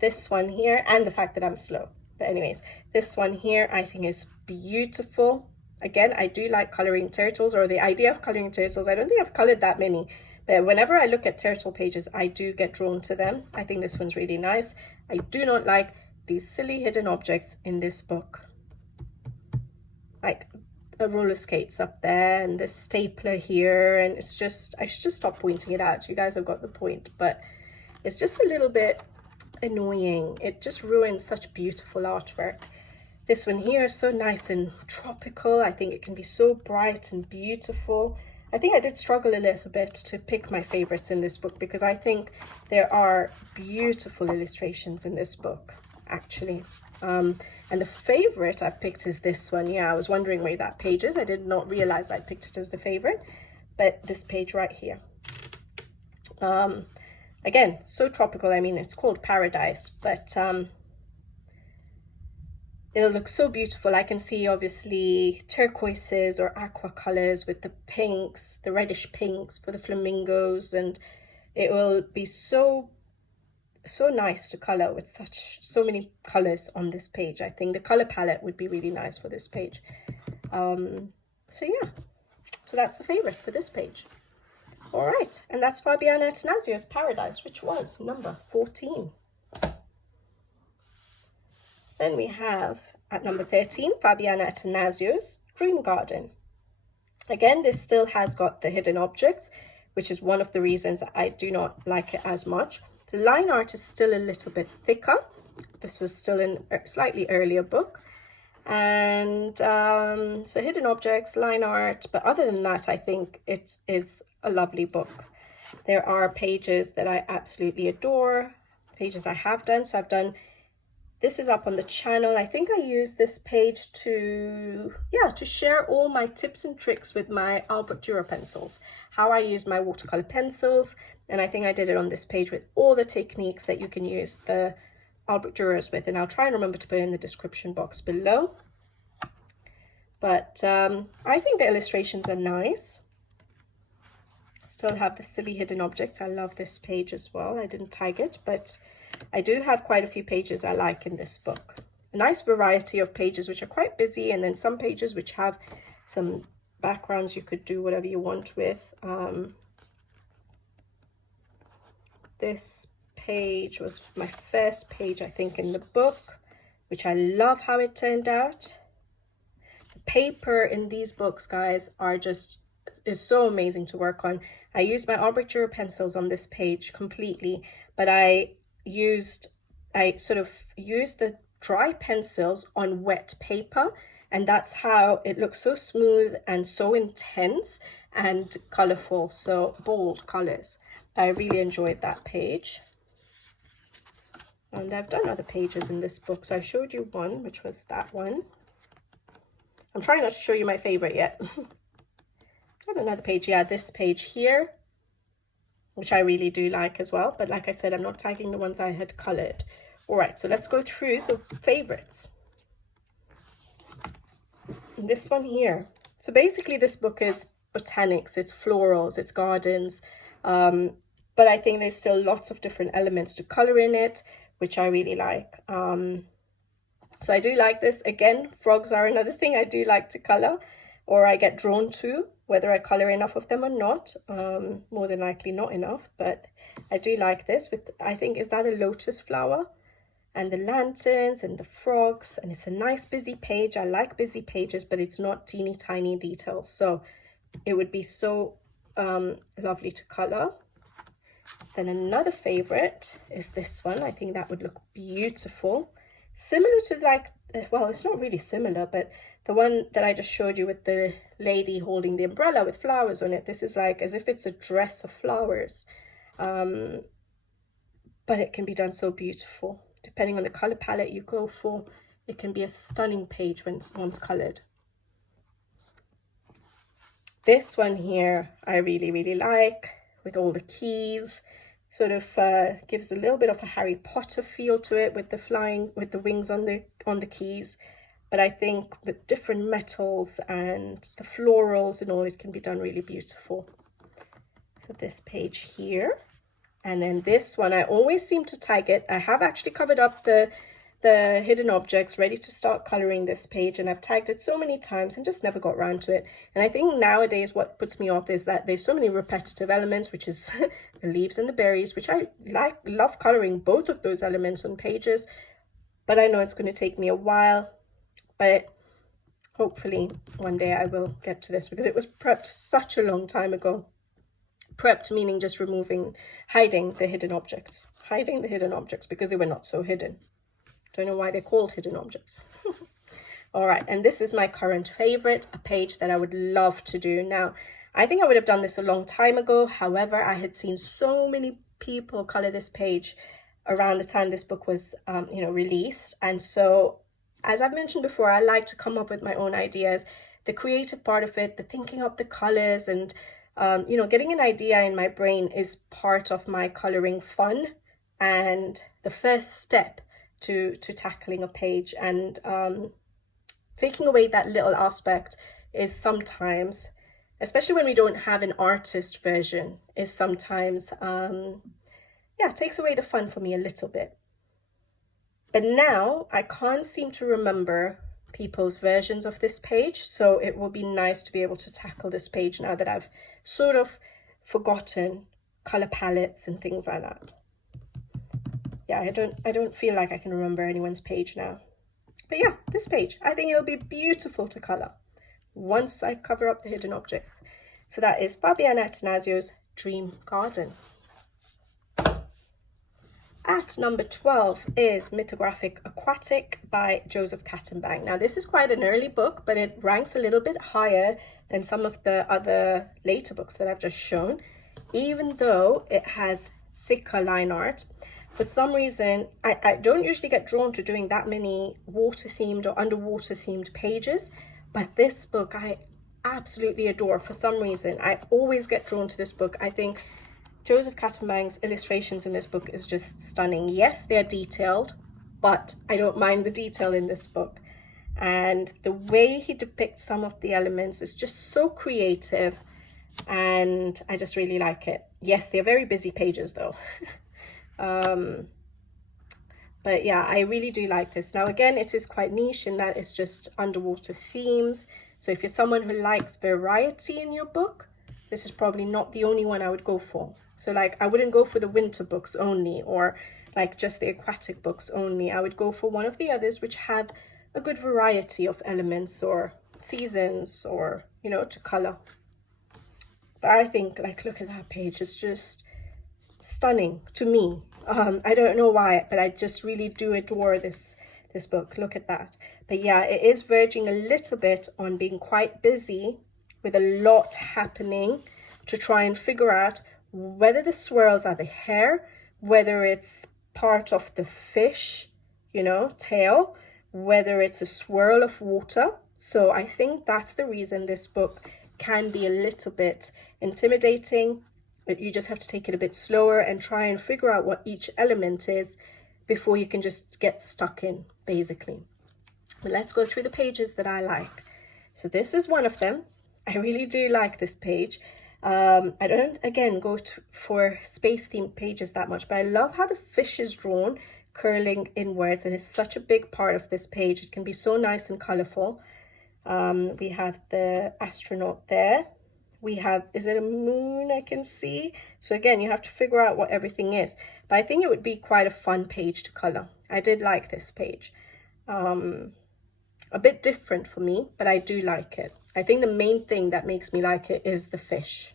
This one here, and the fact that I'm slow. But anyways, this one here I think is beautiful. Again, I do like coloring turtles, or the idea of coloring turtles. I don't think I've colored that many, But whenever I look at turtle pages, I do get drawn to them. I think this one's really nice. I do not like these silly hidden objects in this book. Like a roller skates up there and this stapler here, and it's just, I should just stop pointing it out. You guys have got the point, but it's just a little bit annoying. It just ruins such beautiful artwork. This one here is so nice and tropical. I think it can be so bright and beautiful. I think I did struggle a little bit to pick my favorites in this book because I think there are beautiful illustrations in this book, actually. And the favorite I've picked is this one. Yeah, I was wondering where that page is. I did not realize I picked it as the favorite, but this page right here. Again, so tropical. I mean, it's called Paradise, but it'll look so beautiful. I can see obviously turquoises or aqua colors with the pinks, the reddish pinks for the flamingos, and it will be so nice to color with so many colors on this page. I think the color palette would be really nice for this page. So yeah, so that's the favorite for this page. All right, and that's Fabiana Attanasiou's Paradise, which was number 14. Then we have at number 13, Fabiana Attanasiou's Dream Garden. Again, this still has got the hidden objects, which is one of the reasons I do not like it as much. The line art is still a little bit thicker. This was still in a slightly earlier book. And so hidden objects, line art, but other than that, I think it is a lovely book. There are pages that I absolutely adore, pages I have done. So I've done, this is up on the channel. I think I use this page to share all my tips and tricks with my Albrecht Dürer pencils, how I use my watercolor pencils. And I think I did it on this page with all the techniques that you can use the Albrecht Dürers with, and I'll try and remember to put it in the description box below. But I think the illustrations are nice. Still have the silly hidden objects. I love this page as well. I didn't tag it, but I do have quite a few pages I like in this book. A nice variety of pages which are quite busy, and then some pages which have some backgrounds you could do whatever you want with. This page was my first page, I think, in the book, which I love how it turned out. The paper in these books, guys, is so amazing to work on. I used my Albrecht Dürer pencils on this page completely, but I sort of used the dry pencils on wet paper, and that's how it looks so smooth and so intense and colorful, so bold colors. I really enjoyed that page. And I've done other pages in this book. So I showed you one, which was that one. I'm trying not to show you my favorite yet. Got another page. Yeah, this page here, which I really do like as well. But like I said, I'm not tagging the ones I had colored. All right, so let's go through the favorites. And this one here. So basically this book is botanics, it's florals, it's gardens. But I think there's still lots of different elements to color in it, which I really like. So I do like this. Again, frogs are another thing I do like to color, or I get drawn to, whether I color enough of them or not. More than likely not enough, but I do like this with, I think, is that a lotus flower? And the lanterns and the frogs, and it's a nice busy page. I like busy pages, but it's not teeny tiny details. So it would be so lovely to color. Then another favorite is this one. I think that would look beautiful. Similar to like, well, it's not really similar, but the one that I just showed you with the lady holding the umbrella with flowers on it. This is like as if it's a dress of flowers. But it can be done so beautiful. Depending on the color palette you go for, it can be a stunning page when one's colored. This one here, I really, really like, with all the keys. Sort of gives a little bit of a Harry Potter feel to it with the flying, with the wings on the keys. But I think with different metals and the florals and all, it can be done really beautiful. So this page here. And then this one, I always seem to tag it. I have actually covered up the the hidden objects, ready to start coloring this page, and I've tagged it so many times and just never got around to it. And I think nowadays what puts me off is that there's so many repetitive elements, which is the leaves and the berries, which I love coloring both of those elements on pages, but I know it's going to take me a while. But hopefully one day I will get to this, because it was prepped such a long time ago. Prepped meaning just hiding the hidden objects. Hiding the hidden objects because they were not so hidden. Don't know why they're called hidden objects. All right, and this is my current favorite, a page that I would love to do. Now, I think I would have done this a long time ago. However, I had seen so many people color this page around the time this book was, released. And so, as I've mentioned before, I like to come up with my own ideas. The creative part of it, the thinking up the colors, and getting an idea in my brain is part of my coloring fun and the first step to tackling a page. And taking away that little aspect is sometimes, especially when we don't have an artist version, is sometimes, takes away the fun for me a little bit. But now I can't seem to remember people's versions of this page, so it will be nice to be able to tackle this page now that I've sort of forgotten color palettes and things like that. Yeah, I don't feel like I can remember anyone's page now. But yeah, this page, I think it'll be beautiful to color once I cover up the hidden objects. So that is Fabiana Atanasiou's Dream Garden. At number 12 is Mythographic Aquatic by Joseph Kattenbang. Now, this is quite an early book, but it ranks a little bit higher than some of the other later books that I've just shown, even though it has thicker line art. For some reason, I don't usually get drawn to doing that many water-themed or underwater-themed pages, but this book I absolutely adore. For some reason, I always get drawn to this book. I think Joseph Kattenbang's illustrations in this book is just stunning. Yes, they're detailed, but I don't mind the detail in this book. And the way he depicts some of the elements is just so creative, and I just really like it. Yes, they're very busy pages though. But yeah, I really do like this. Now again, it is quite niche in that it's just underwater themes. So if you're someone who likes variety in your book, this is probably not the only one I would go for. So like, I wouldn't go for the winter books only, or like just the aquatic books only. I would go for one of the others which have a good variety of elements or seasons, or, to color. But I think, like, look at that page. It's just stunning to me. I don't know why, but I just really do adore this book. Look at that. But yeah, it is verging a little bit on being quite busy with a lot happening to try and figure out whether the swirls are the hair, whether it's part of the fish, tail, whether it's a swirl of water. So I think that's the reason this book can be a little bit intimidating. But you just have to take it a bit slower and try and figure out what each element is before you can just get stuck in, basically. But let's go through the pages that I like. So this is one of them. I really do like this page. I don't, again, go for space-themed pages that much, but I love how the fish is drawn, curling inwards, and it's such a big part of this page. It can be so nice and colorful. We have the astronaut there. We have, is it a moon I can see? So again, you have to figure out what everything is. But I think it would be quite a fun page to color. I did like this page. A bit different for me, but I do like it. I think the main thing that makes me like it is the fish.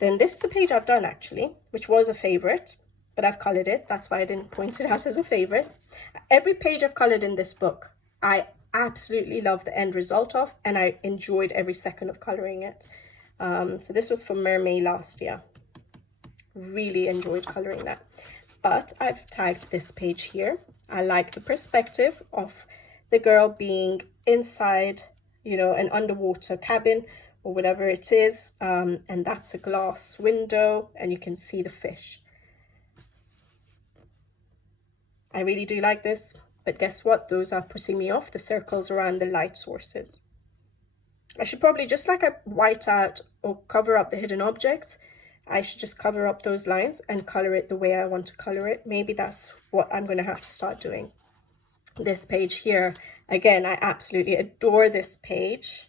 Then this is a page I've done actually, which was a favorite, but I've colored it. That's why I didn't point it out as a favorite. Every page I've colored in this book, I absolutely love the end result of, and I enjoyed every second of coloring it. So this was for Mermaid last year. Really enjoyed coloring that. But I've tagged this page here. I like the perspective of the girl being inside, an underwater cabin or whatever it is, and that's a glass window, and you can see the fish. I really do like this. But guess what? Those are putting me off, the circles around the light sources. I should probably, just like I white out or cover up the hidden objects, I should just cover up those lines and color it the way I want to color it. Maybe that's what I'm going to have to start doing. this page here, again, I absolutely adore this page.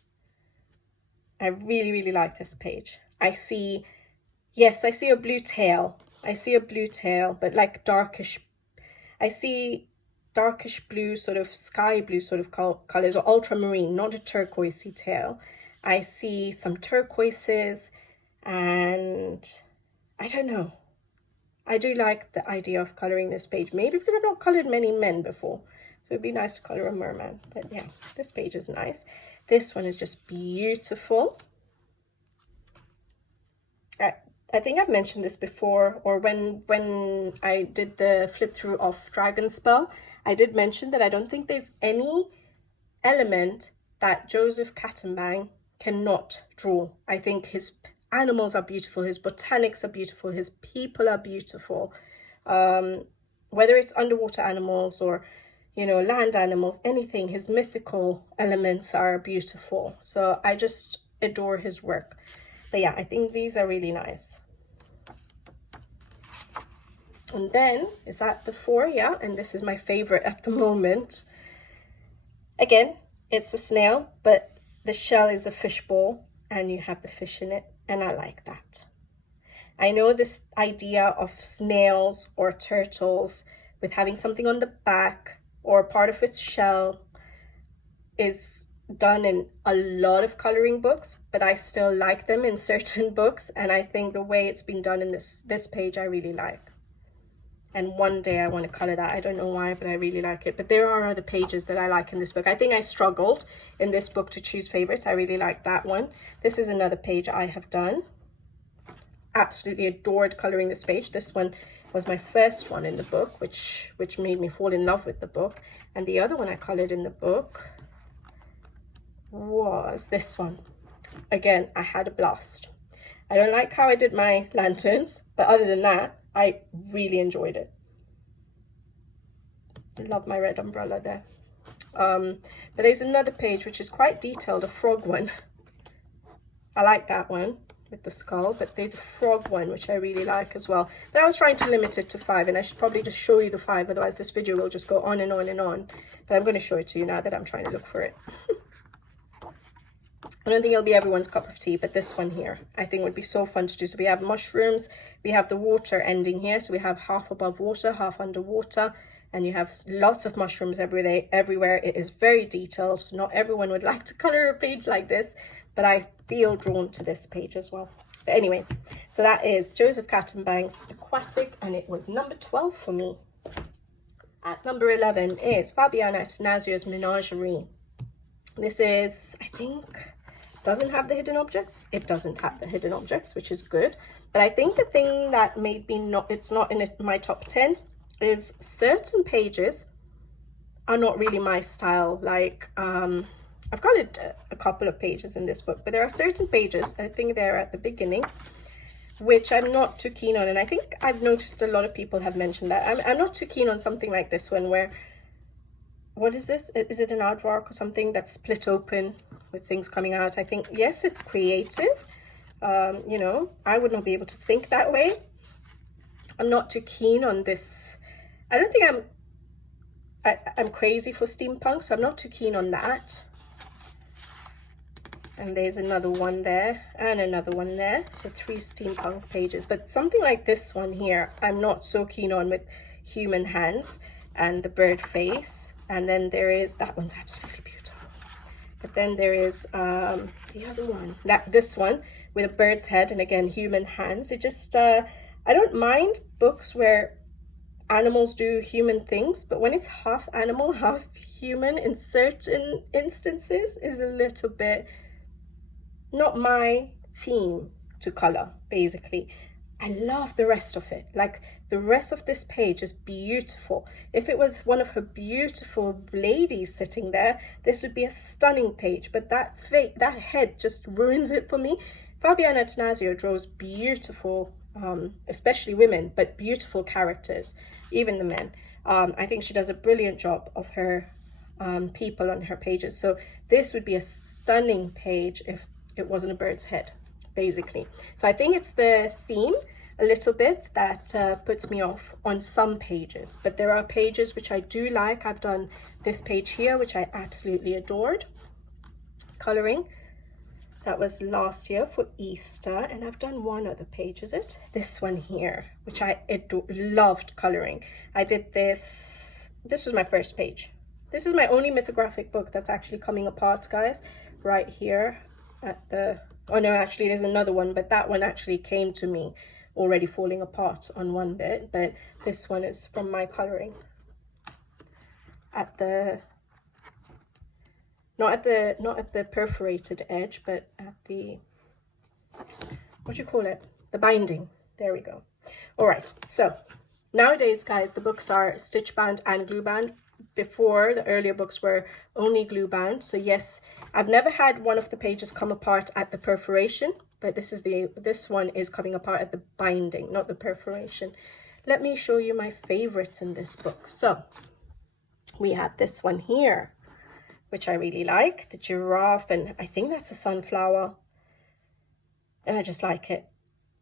I really, really like this page. I see, yes, I see a blue tail. I see a blue tail, but like darkish, I see darkish blue, sort of sky blue sort of colors, or ultramarine, not a turquoisey tail. I see some turquoises, and I don't know. I do like the idea of coloring this page, maybe because I've not colored many men before. So it'd be nice to color a merman. But yeah, this page is nice. This one is just beautiful. I think I've mentioned this before, or when I did the flip through of Dragon Spell, I did mention that I don't think there's any element that Joseph Kattenbang cannot draw. I think his animals are beautiful, his botanics are beautiful, his people are beautiful. Whether it's underwater animals or, you know, land animals, anything, his mythical elements are beautiful. So I just adore his work. But yeah, I think these are really nice. And then, is that the 4? Yeah, and this is my favorite at the moment. Again, it's a snail, but the shell is a fishbowl and you have the fish in it, and I like that. I know this idea of snails or turtles with having something on the back or part of its shell is done in a lot of coloring books, but I still like them in certain books, and I think the way it's been done in this page I really like. And one day I want to color that. I don't know why, but I really like it. But there are other pages that I like in this book. I think I struggled in this book to choose favorites. I really like that one. This is another page I have done. Absolutely adored coloring this page. This one was my first one in the book, which made me fall in love with the book. And the other one I colored in the book was this one. Again, I had a blast. I don't like how I did my lanterns, but other than that, I really enjoyed it. I love my red umbrella there. But there's another page which is quite detailed, a frog one. I like that one with the skull, but there's a frog one which I really like as well. But I was trying to limit it to 5, and I should probably just show you the 5, otherwise this video will just go on and on and on. But I'm going to show it to you now that I'm trying to look for it. I don't think it'll be everyone's cup of tea, but this one here I think would be so fun to do. So we have mushrooms, we have the water ending here, so we have half above water, half underwater, and you have lots of mushrooms everywhere. It is very detailed. Not everyone would like to color a page like this, but I feel drawn to this page as well. But anyways, so that is Joseph Kattenbang's Aquatic, and it was number 12 for me. At number 11 is Fabiana Attanasiou's Menagerie. This is, I think, doesn't have the hidden objects. It doesn't have the hidden objects, which is good. But I think the thing that made me it's not in my top 10 is certain pages are not really my style. Like, I've colored a couple of pages in this book, but there are certain pages, I think they're at the beginning, which I'm not too keen on. And I think I've noticed a lot of people have mentioned that. I'm not too keen on something like this one where, what is this? Is it an aardvark or something that's split open with things coming out? I think, yes, it's creative. You know, I would not be able to think that way. I'm not too keen on this. I don't think I'm crazy for steampunk, so I'm not too keen on that. And there's another one there and another one there. So 3 steampunk pages. But something like this one here, I'm not so keen on, with human hands and the bird face. And then there is, that one's absolutely beautiful. But then there is the other one, this one with a bird's head and again human hands. It just, I don't mind books where animals do human things, but when it's half animal, half human in certain instances is a little bit not my theme to color, basically. I love the rest of it. Like, the rest of this page is beautiful. If it was one of her beautiful ladies sitting there, this would be a stunning page. But that head just ruins it for me. Fabiana Attanasiou draws beautiful, especially women, but beautiful characters, even the men. I think she does a brilliant job of her people on her pages. So this would be a stunning page if it wasn't a bird's head, basically. So I think it's the theme a little bit that puts me off on some pages, but there are pages which I do like. I've done this page here, which I absolutely adored coloring. That was last year for Easter, and I've done one other page, is it? This one here, which I loved coloring. I did this was my first page. This is my only mythographic book that's actually coming apart, guys, right here at the, oh no, actually there's another one, but that one actually came to me already falling apart on one bit, but this one is from my coloring at the, not at the perforated edge, but at the, what do you call it? The binding. There we go. All right. So nowadays, guys, the books are stitch bound and glue bound. Before, the earlier books were only glue bound. So yes, I've never had one of the pages come apart at the perforation, but this one is coming apart at the binding, not the perforation. Let me show you my favorites in this book. So we have this one here, which I really like, the giraffe, and I think that's a sunflower, and I just like it.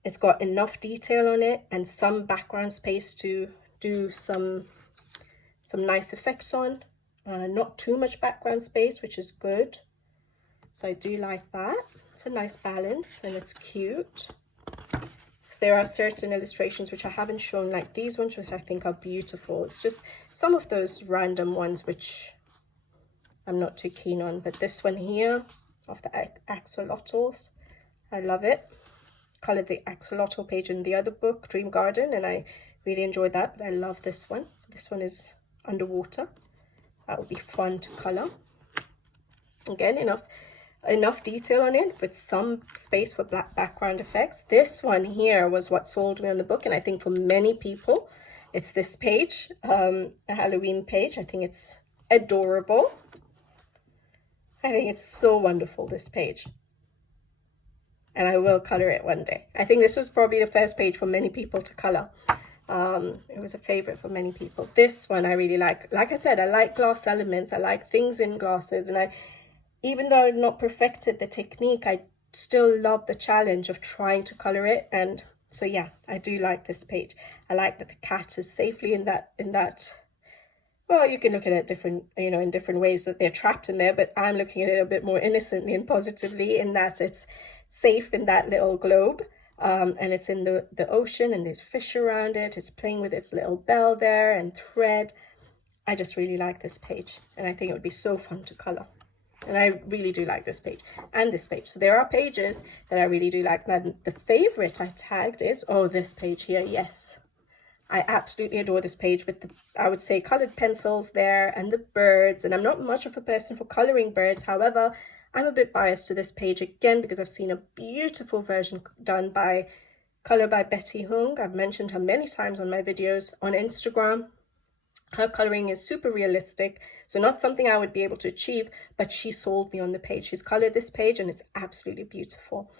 It's got enough detail on it and some background space to do some nice effects on. Not too much background space, which is good. So I do like that. It's a nice balance and it's cute. So there are certain illustrations which I haven't shown, like these ones, which I think are beautiful. It's just some of those random ones which I'm not too keen on, but this one here of the axolotls, I love it. Colored the axolotl page in the other book, Dream Garden, and I really enjoyed that, but I love this one. So this one is underwater. That would be fun to color. Again, enough detail on it with some space for black background effects. This one here was what sold me on the book, and I think for many people it's this page, a Halloween page. I think it's adorable. I think it's so wonderful, this page. And I will color it one day. I think this was probably the first page for many people to color. It was a favorite for many people. This one I really like. Like I said, I like glass elements. I like things in glasses. And even though I've not perfected the technique, I still love the challenge of trying to color it. And so, yeah, I do like this page. I like that the cat is safely in that. Well, you can look at it different, in different ways that they're trapped in there, but I'm looking at it a bit more innocently and positively in that it's safe in that little globe, and it's in the ocean, and there's fish around it. It's playing with its little bell there and thread. I just really like this page, and I think it would be so fun to color. And I really do like this page and this page. So there are pages that I really do like. Now, the favorite I tagged is, this page here, yes. I absolutely adore this page with the, I would say, colored pencils there and the birds. And I'm not much of a person for coloring birds. However, I'm a bit biased to this page again because I've seen a beautiful version done by Betty Hung. I've mentioned her many times on my videos on Instagram. Her coloring is super realistic, so not something I would be able to achieve, but she sold me on the page. She's colored this page and it's absolutely beautiful.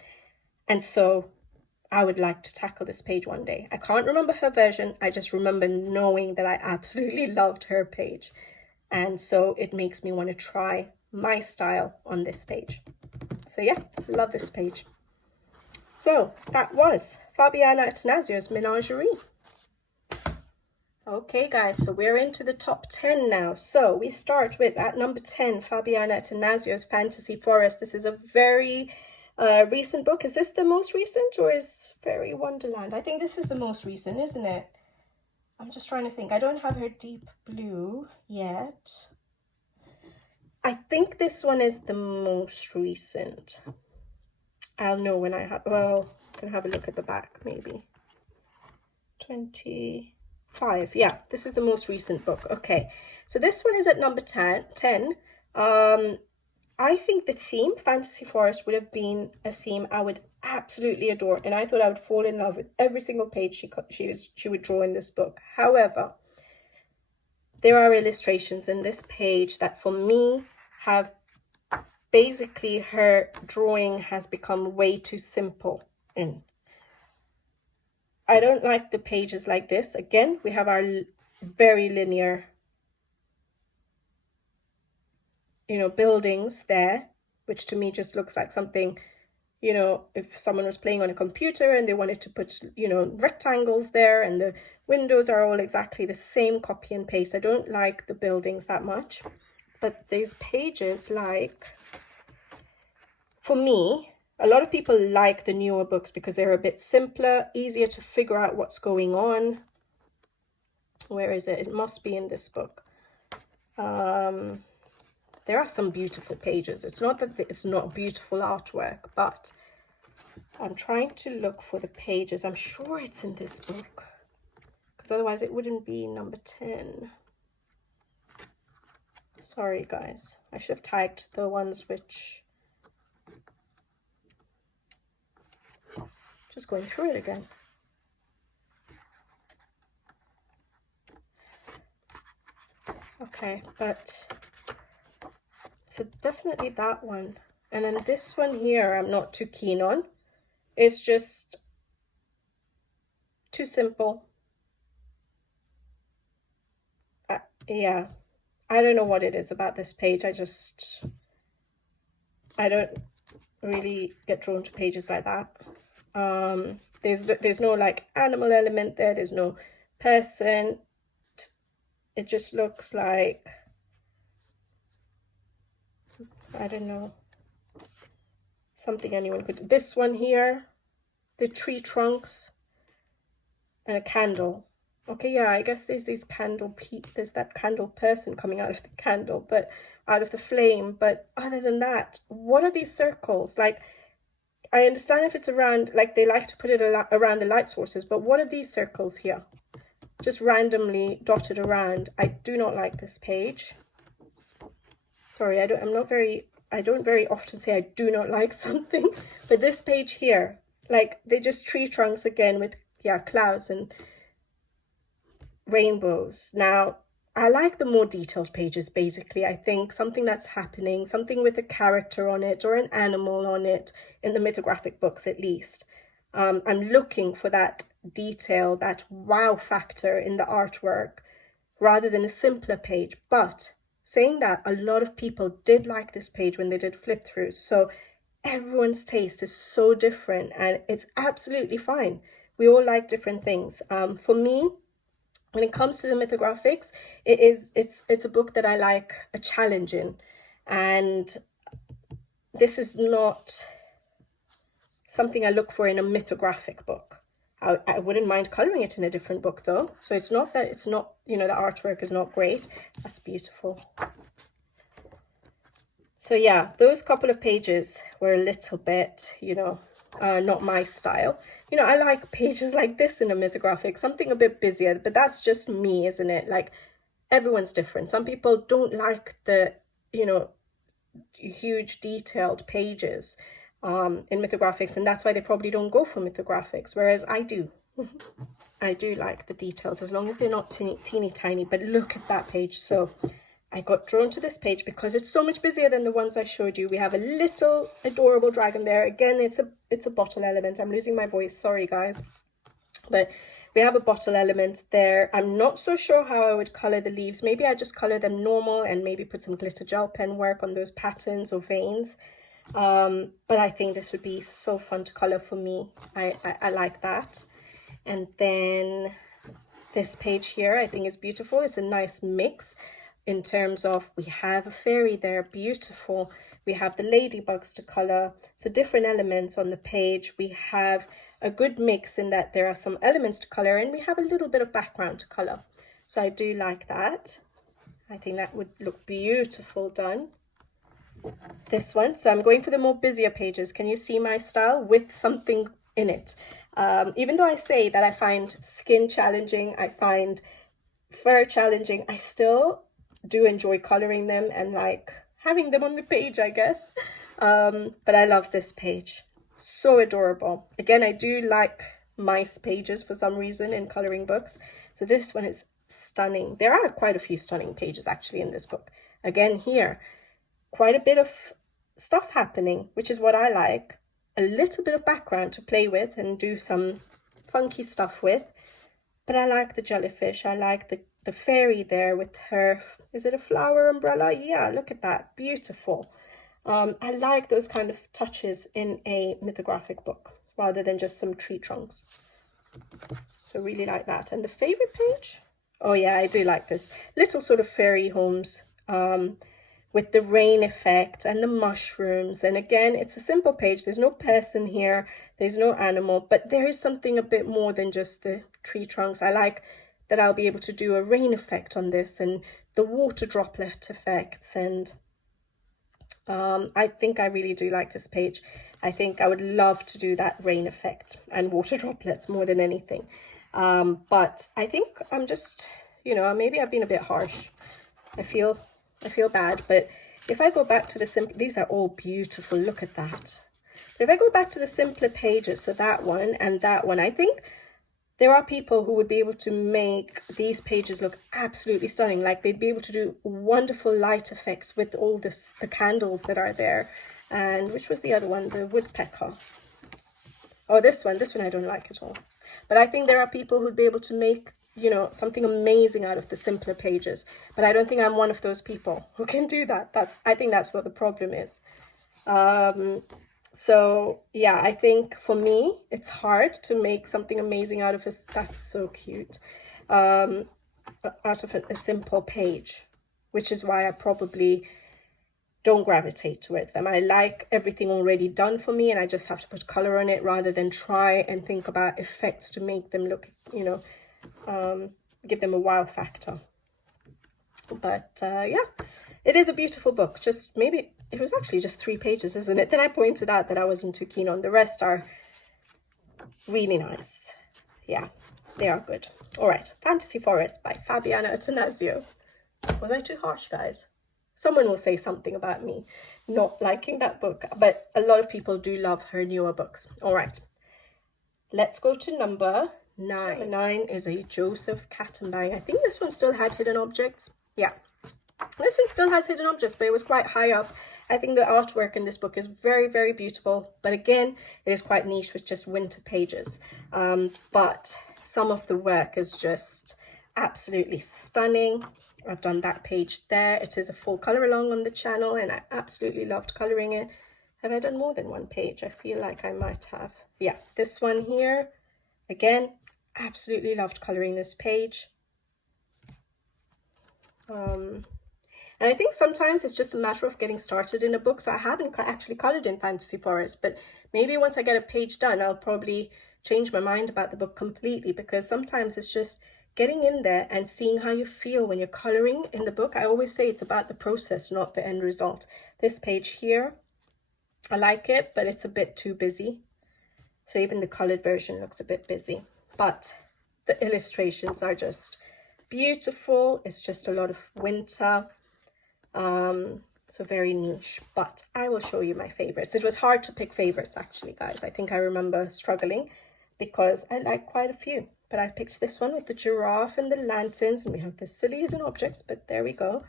And so I would like to tackle this page one day. I can't remember her version. I just remember knowing that I absolutely loved her page. And so it makes me want to try my style on this page. So yeah, love this page. So that was Fabiana Attanasiou's Menagerie. Okay guys, so we're into the top 10 now. So we start with, at number 10, Fabiana Attanasiou's Fantasy Forest. This is a very recent book. Is this the most recent, or is Fairy Wonderland? I think this is the most recent, isn't it? I'm just trying to think. I don't have her deep blue yet. I think this one is the most recent. I'll know when I have, well, I can have a look at the back maybe. 25, yeah, this is the most recent book. Okay, so this one is at number 10. I think the theme, Fantasy Forest, would have been a theme I would absolutely adore, and I thought I would fall in love with every single page she would draw in this book. However, there are illustrations in this page that for me have basically, her drawing has become way too simple. And I don't like the pages like this. Again, we have our very linear buildings there, which to me just looks like something you know, if someone was playing on a computer and they wanted to put, you know, rectangles there, and the windows are all exactly the same, copy and paste. I don't like the buildings that much, but these pages, like, for me, a lot of people like the newer books because they're a bit simpler, easier to figure out what's going on. Where is it? It must be in this book. There are some beautiful pages. It's not that it's not beautiful artwork, but I'm trying to look for the pages. I'm sure it's in this book, because otherwise it wouldn't be number 10. Sorry, guys. I should have tagged the ones which... Just going through it again. Okay, but... So definitely that one. And then this one here, I'm not too keen on. It's just too simple. Yeah, I don't know what it is about this page. I don't really get drawn to pages like that. There's no like animal element there. There's no person. It just looks like, I don't know, something anyone could. This one here, the tree trunks and a candle. Okay, yeah, I guess there's these there's that candle person coming out of the candle, but out of the flame. But other than that, what are these circles? Like, I understand if it's around, like they like to put it around the light sources, but what are these circles here? Just randomly dotted around. I do not like this page. Sorry, I don't very often say I do not like something, but this page here, like, they're just tree trunks again with, yeah, clouds and rainbows. Now, I like the more detailed pages, basically. I think something that's happening, something with a character on it or an animal on it, in the mythographic books at least. I'm looking for that detail, that wow factor in the artwork, rather than a simpler page. But saying that, a lot of people did like this page when they did flip throughs. So everyone's taste is so different, and it's absolutely fine. We all like different things. For me, when it comes to the mythographics, it's a book that I like a challenge in, and this is not something I look for in a mythographic book. I wouldn't mind coloring it in a different book though. So it's not that it's not, you know, the artwork is not great. That's beautiful. So yeah, those couple of pages were a little bit, you know, not my style. You know, I like pages like this in a mythographic, something a bit busier, but that's just me, isn't it? Like, everyone's different. Some people don't like the, you know, huge detailed pages in mythographics, and that's why they probably don't go for mythographics, whereas I do. I do like the details, as long as they're not teeny tiny. But look at that page. So I got drawn to this page because it's so much busier than the ones I showed you. We have a little adorable dragon there. Again, it's a bottle element. I'm losing my voice, sorry guys, but we have a bottle element there. I'm not so sure how I would color the leaves. Maybe I just color them normal and maybe put some glitter gel pen work on those patterns or veins. But I think this would be so fun to color for me. I like that. And then this page here I think is beautiful. It's a nice mix in terms of, we have a fairy there, beautiful. We have the ladybugs to color, so different elements on the page. We have a good mix in that there are some elements to color, and we have a little bit of background to color. So I do like that. I think that would look beautiful done. This one, so I'm going for the more busier pages. Can you see my style with something in it? Even though I say that I find skin challenging, I find fur challenging, I still do enjoy coloring them and like having them on the page, I guess. But I love this page, so adorable. Again, I do like mice pages for some reason in coloring books, so this one is stunning. There are quite a few stunning pages actually in this book. Again, here, quite a bit of stuff happening, which is what I like. A little bit of background to play with and do some funky stuff with. But I like the jellyfish. I like the fairy there with her, is it a flower umbrella? Yeah, look at that, beautiful. I like those kind of touches in a mythographic book rather than just some tree trunks. So really like that. And the favorite page? Oh yeah, I do like this. Little sort of fairy homes with the rain effect and the mushrooms. And again, it's a simple page. There's no person here. There's no animal, but there is something a bit more than just the tree trunks. I like that I'll be able to do a rain effect on this and the water droplet effects. And I think I really do like this page. I think I would love to do that rain effect and water droplets more than anything. But I think I'm just, you know, maybe I've been a bit harsh. I feel bad, but if I go back to the simple, these are all beautiful, look at that. But if I go back to the simpler pages, so that one and that one, I think there are people who would be able to make these pages look absolutely stunning. Like they'd be able to do wonderful light effects with all this, the candles that are there. And which was the other one? The woodpecker. Oh, this one I don't like at all. But I think there are people who'd be able to make, you know, something amazing out of the simpler pages. But I don't think I'm one of those people who can do that. I think that's what the problem is. So yeah, I think for me, it's hard to make something amazing out of a, that's so cute, out of a simple page, which is why I probably don't gravitate towards them. I like everything already done for me, and I just have to put color on it rather than try and think about effects to make them look, you know, give them a wow factor. But yeah, it is a beautiful book. Just maybe it was actually just 3 pages, isn't it? That I pointed out that I wasn't too keen on. The rest are really nice. Yeah, they are good. All right, Fantasy Forest by Fabiana Attanasio. Was I too harsh, guys? Someone will say something about me not liking that book, but a lot of people do love her newer books. All right, let's go to number 9. Number 9 is a Joseph Kattenbang. I think this one still had hidden objects. Yeah, this one still has hidden objects, but it was quite high up. I think the artwork in this book is very, very beautiful. But again, it is quite niche with just winter pages. But some of the work is just absolutely stunning. I've done that page there. It is a full color along on the channel, and I absolutely loved coloring it. Have I done more than one page? I feel like I might have. Yeah, this one here. Again, absolutely loved coloring this page. And I think sometimes it's just a matter of getting started in a book. So I haven't actually colored in Fantasy Forest, but maybe once I get a page done, I'll probably change my mind about the book completely, because sometimes it's just getting in there and seeing how you feel when you're coloring in the book. I always say it's about the process, not the end result. This page here, I like it, but it's a bit too busy. So even the colored version looks a bit busy, but the illustrations are just beautiful. It's just a lot of winter. So very niche, but I will show you my favorites. It was hard to pick favorites, actually, guys. I think I remember struggling because I like quite a few, but I picked this one with the giraffe and the lanterns, and we have the silly hidden objects, but there we go.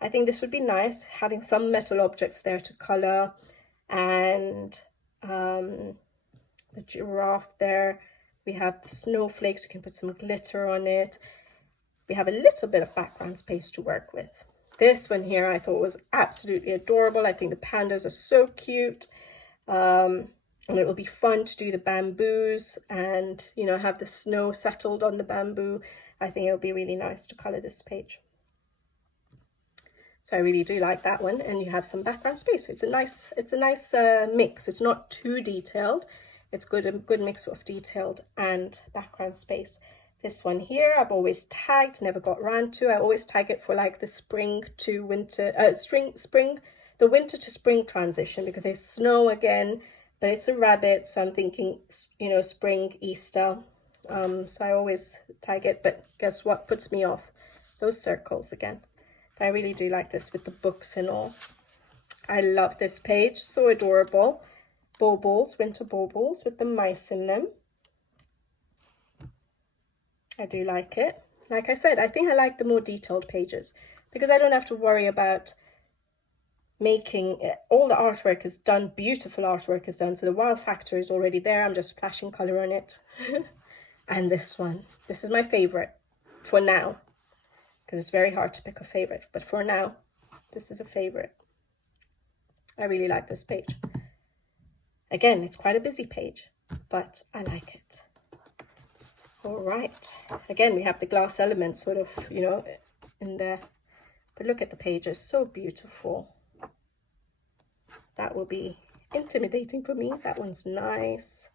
I think this would be nice, having some metal objects there to color, and the giraffe there. We have the snowflakes, you can put some glitter on it. We have a little bit of background space to work with. This one here I thought was absolutely adorable. I think the pandas are so cute. And it will be fun to do the bamboos and, you know, have the snow settled on the bamboo. I think it'll be really nice to color this page. So I really do like that one. And you have some background space. So it's a nice mix. It's not too detailed. It's a good mix of detailed and background space. This one here, I've always tagged, never got around to. I always tag it for like the spring to winter, the winter to spring transition, because there's snow again, but it's a rabbit. So I'm thinking, you know, spring, Easter. So I always tag it, but guess what puts me off? Those circles again. But I really do like this with the books and all. I love this page, so adorable. Baubles, winter baubles with the mice in them. I do like it. Like I said, I think I like the more detailed pages because I don't have to worry about making it. All the artwork is done, beautiful artwork is done, so the wow factor is already there. I'm just splashing color on it. And this one, this is my favorite for now, because it's very hard to pick a favorite, but for now, this is a favorite. I really like this page. Again, it's quite a busy page, but I like it. All right. Again, we have the glass element sort of, you know, in there. But look at the pages, so beautiful. That will be intimidating for me. That one's nice.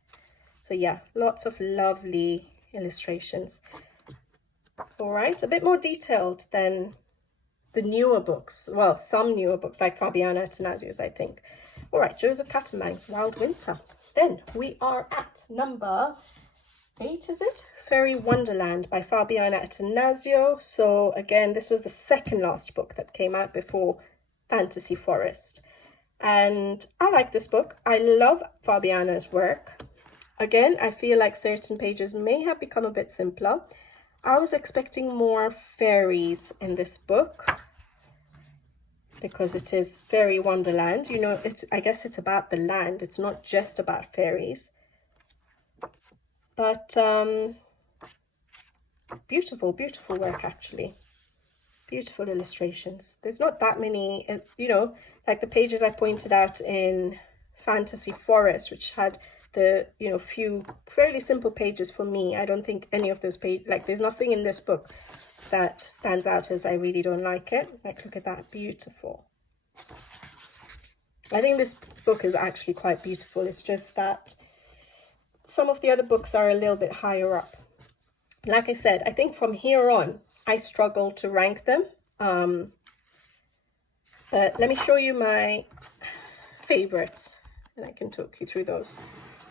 So yeah, lots of lovely illustrations. All right, a bit more detailed than the newer books. Well, some newer books like Fabiana Athanasio's, I think. All right, Joseph Catamang's Wild Winter. Then we are at number 8, is it? Fairy Wonderland by Fabiana Attanasio. So again, this was the second last book that came out before Fantasy Forest. And I like this book. I love Fabiana's work. Again, I feel like certain pages may have become a bit simpler. I was expecting more fairies in this book because it is Fairy Wonderland. You know, I guess it's about the land. It's not just about fairies. But beautiful, beautiful work, actually. Beautiful illustrations. There's not that many, you know, like the pages I pointed out in Fantasy Forest, which had the, you know, few fairly simple pages for me. I don't think any of those pages, like there's nothing in this book that stands out as I really don't like it. Like, look at that, beautiful. I think this book is actually quite beautiful. It's just that some of the other books are a little bit higher up. Like I said, I think from here on, I struggle to rank them. But let me show you my favorites and I can talk you through those.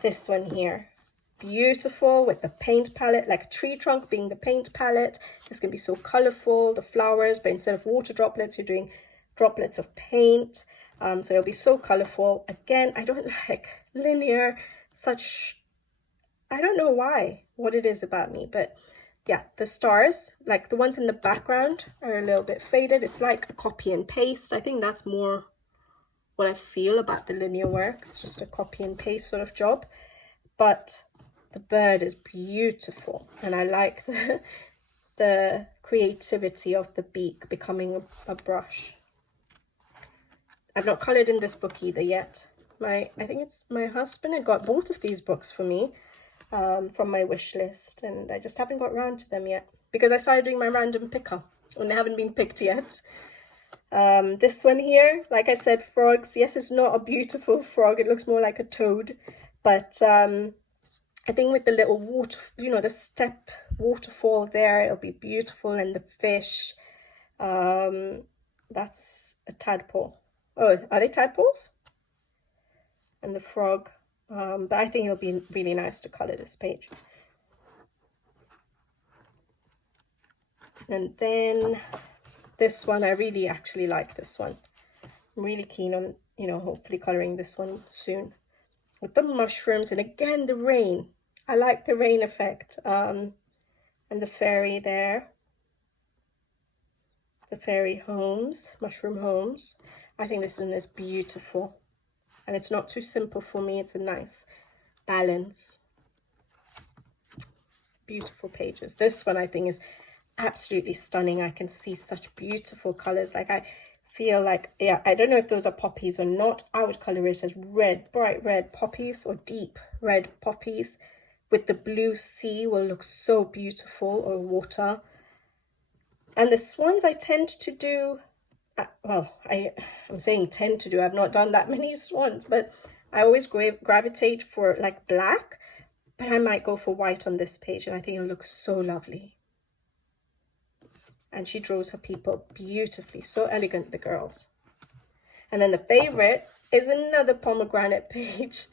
This one here, beautiful with the paint palette, like a tree trunk being the paint palette. This can be so colorful, the flowers, but instead of water droplets, you're doing droplets of paint. So it'll be so colorful. Again, I don't like linear, I don't know what it is about me, but yeah, the stars, like the ones in the background are a little bit faded. It's like a copy and paste. I think that's more what I feel about the linear work. It's just a copy and paste sort of job. But the bird is beautiful. And I like the creativity of the beak becoming a brush. I've not colored in this book either yet. I think it's my husband had got both of these books for me from my wish list. And I just haven't got around to them yet. Because I started doing my random picker. And they haven't been picked yet. This one here, like I said, frogs. Yes, it's not a beautiful frog. It looks more like a toad. But I think with the little water, you know, the step waterfall there, it'll be beautiful. And the fish, that's a tadpole. Oh, are they tadpoles? And the frog. But I think it'll be really nice to color this page. And then this one, I really actually like this one. I'm really keen on, you know, hopefully coloring this one soon. With the mushrooms and again, the rain. I like the rain effect. And the fairy there. The fairy homes, mushroom homes. I think this one is beautiful. And it's not too simple for me. It's a nice balance. Beautiful pages. This one I think is absolutely stunning. I can see such beautiful colors. Like I feel like, yeah, I don't know if those are poppies or not. I would color it as red, bright red poppies or deep red poppies with the blue sea will look so beautiful, or water. And the swans I tend to do, well, I'm saying tend to do, I've not done that many swans, but I always gravitate for like black, but I might go for white on this page and I think it looks so lovely. And she draws her people beautifully, so elegant, the girls. And then the favorite is another pomegranate page,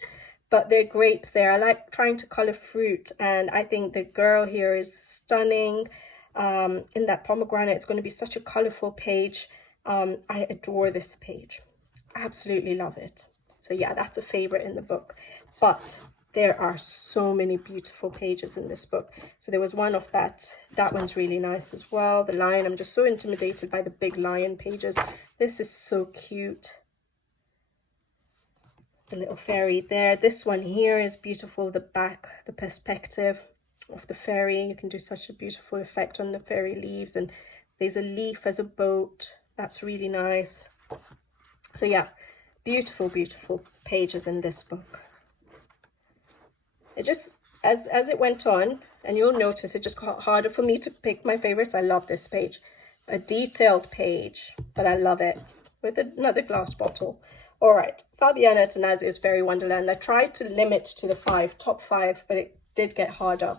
but they're grapes there. I like trying to color fruit, and I think the girl here is stunning. In that pomegranate, it's going to be such a colorful page. I adore this page. I absolutely love it. So yeah, that's a favorite in the book. But there are so many beautiful pages in this book. So there was one of that one's really nice as well. The lion, I'm just so intimidated by the big lion pages. This is so cute. The little fairy there. This one here is beautiful. The back, the perspective of the fairy. You can do such a beautiful effect on the fairy leaves. And there's a leaf as a boat. That's really nice. So yeah, Beautiful, beautiful pages in this book. It just, as it went on, and you'll notice it just got harder for me to pick my favorites. I love this page. A detailed page, but I love it. With another glass bottle. All right, Fabiana Attanasiou's Fairy Wonderland. I tried to limit to the top five, but it did get harder.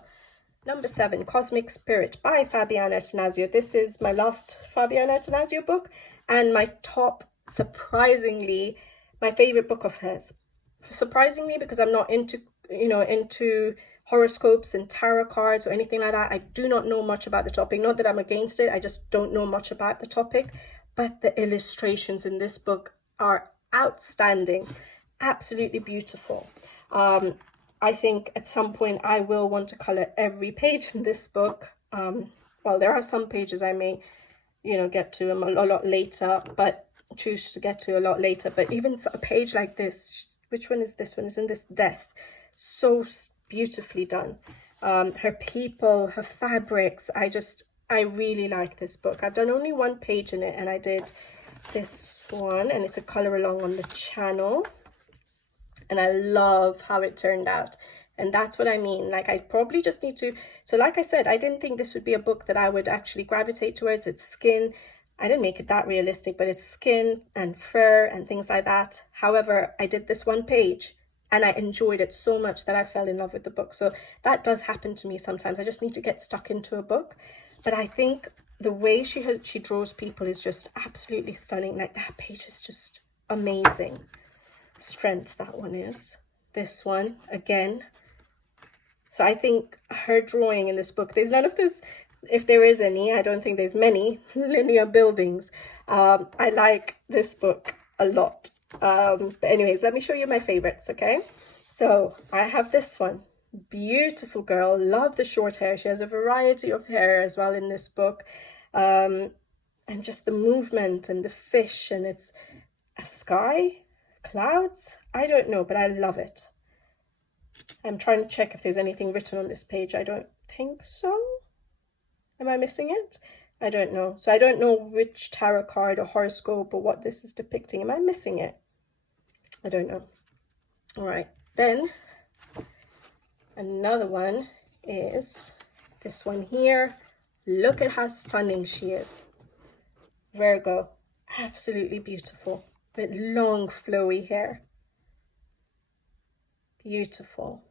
Number 7, Cosmic Spirit by Fabiana Attanasiou. This is my last Fabiana Attanasiou book, and my top, surprisingly, my favorite book of hers. Surprisingly, because I'm not into horoscopes and tarot cards or anything like that. I do not know much about the topic. Not that I'm against it, I just don't know much about the topic. But the illustrations in this book are outstanding, absolutely beautiful. I think at some point I will want to color every page in this book. Well, there are some pages I may, get to them a lot later, but choose to get to a lot later. But even a page like this, which one is this one? Is in this Death. So beautifully done. Her people, her fabrics. I really like this book. I've done only one page in it, and I did this one, and it's a color along on the channel. And I love how it turned out. And that's what I mean. Like, I probably just need to... So like I said, I didn't think this would be a book that I would actually gravitate towards. It's skin. I didn't make it that realistic, but it's skin and fur and things like that. However, I did this one page and I enjoyed it so much that I fell in love with the book. So that does happen to me sometimes. I just need to get stuck into a book. But I think the way she draws people is just absolutely stunning. Like, that page is just amazing. Strength, that one is. This one, again. So I think her drawing in this book, there's none of this, if there is any, I don't think there's many linear buildings. I like this book a lot. But anyways, let me show you my favorites, okay? So I have this one. Beautiful girl. Love the short hair. She has a variety of hair as well in this book. And just the movement and the fish, and it's a sky, clouds. I don't know, but I love it. I'm trying to check if there's anything written on this page. I don't think so. Am I missing it? I don't know. So I don't know which tarot card or horoscope or what this is depicting. Am I missing it? I don't know. All right. Then another one is this one here. Look at how stunning she is. Virgo. Absolutely beautiful. With long flowy hair. Beautiful.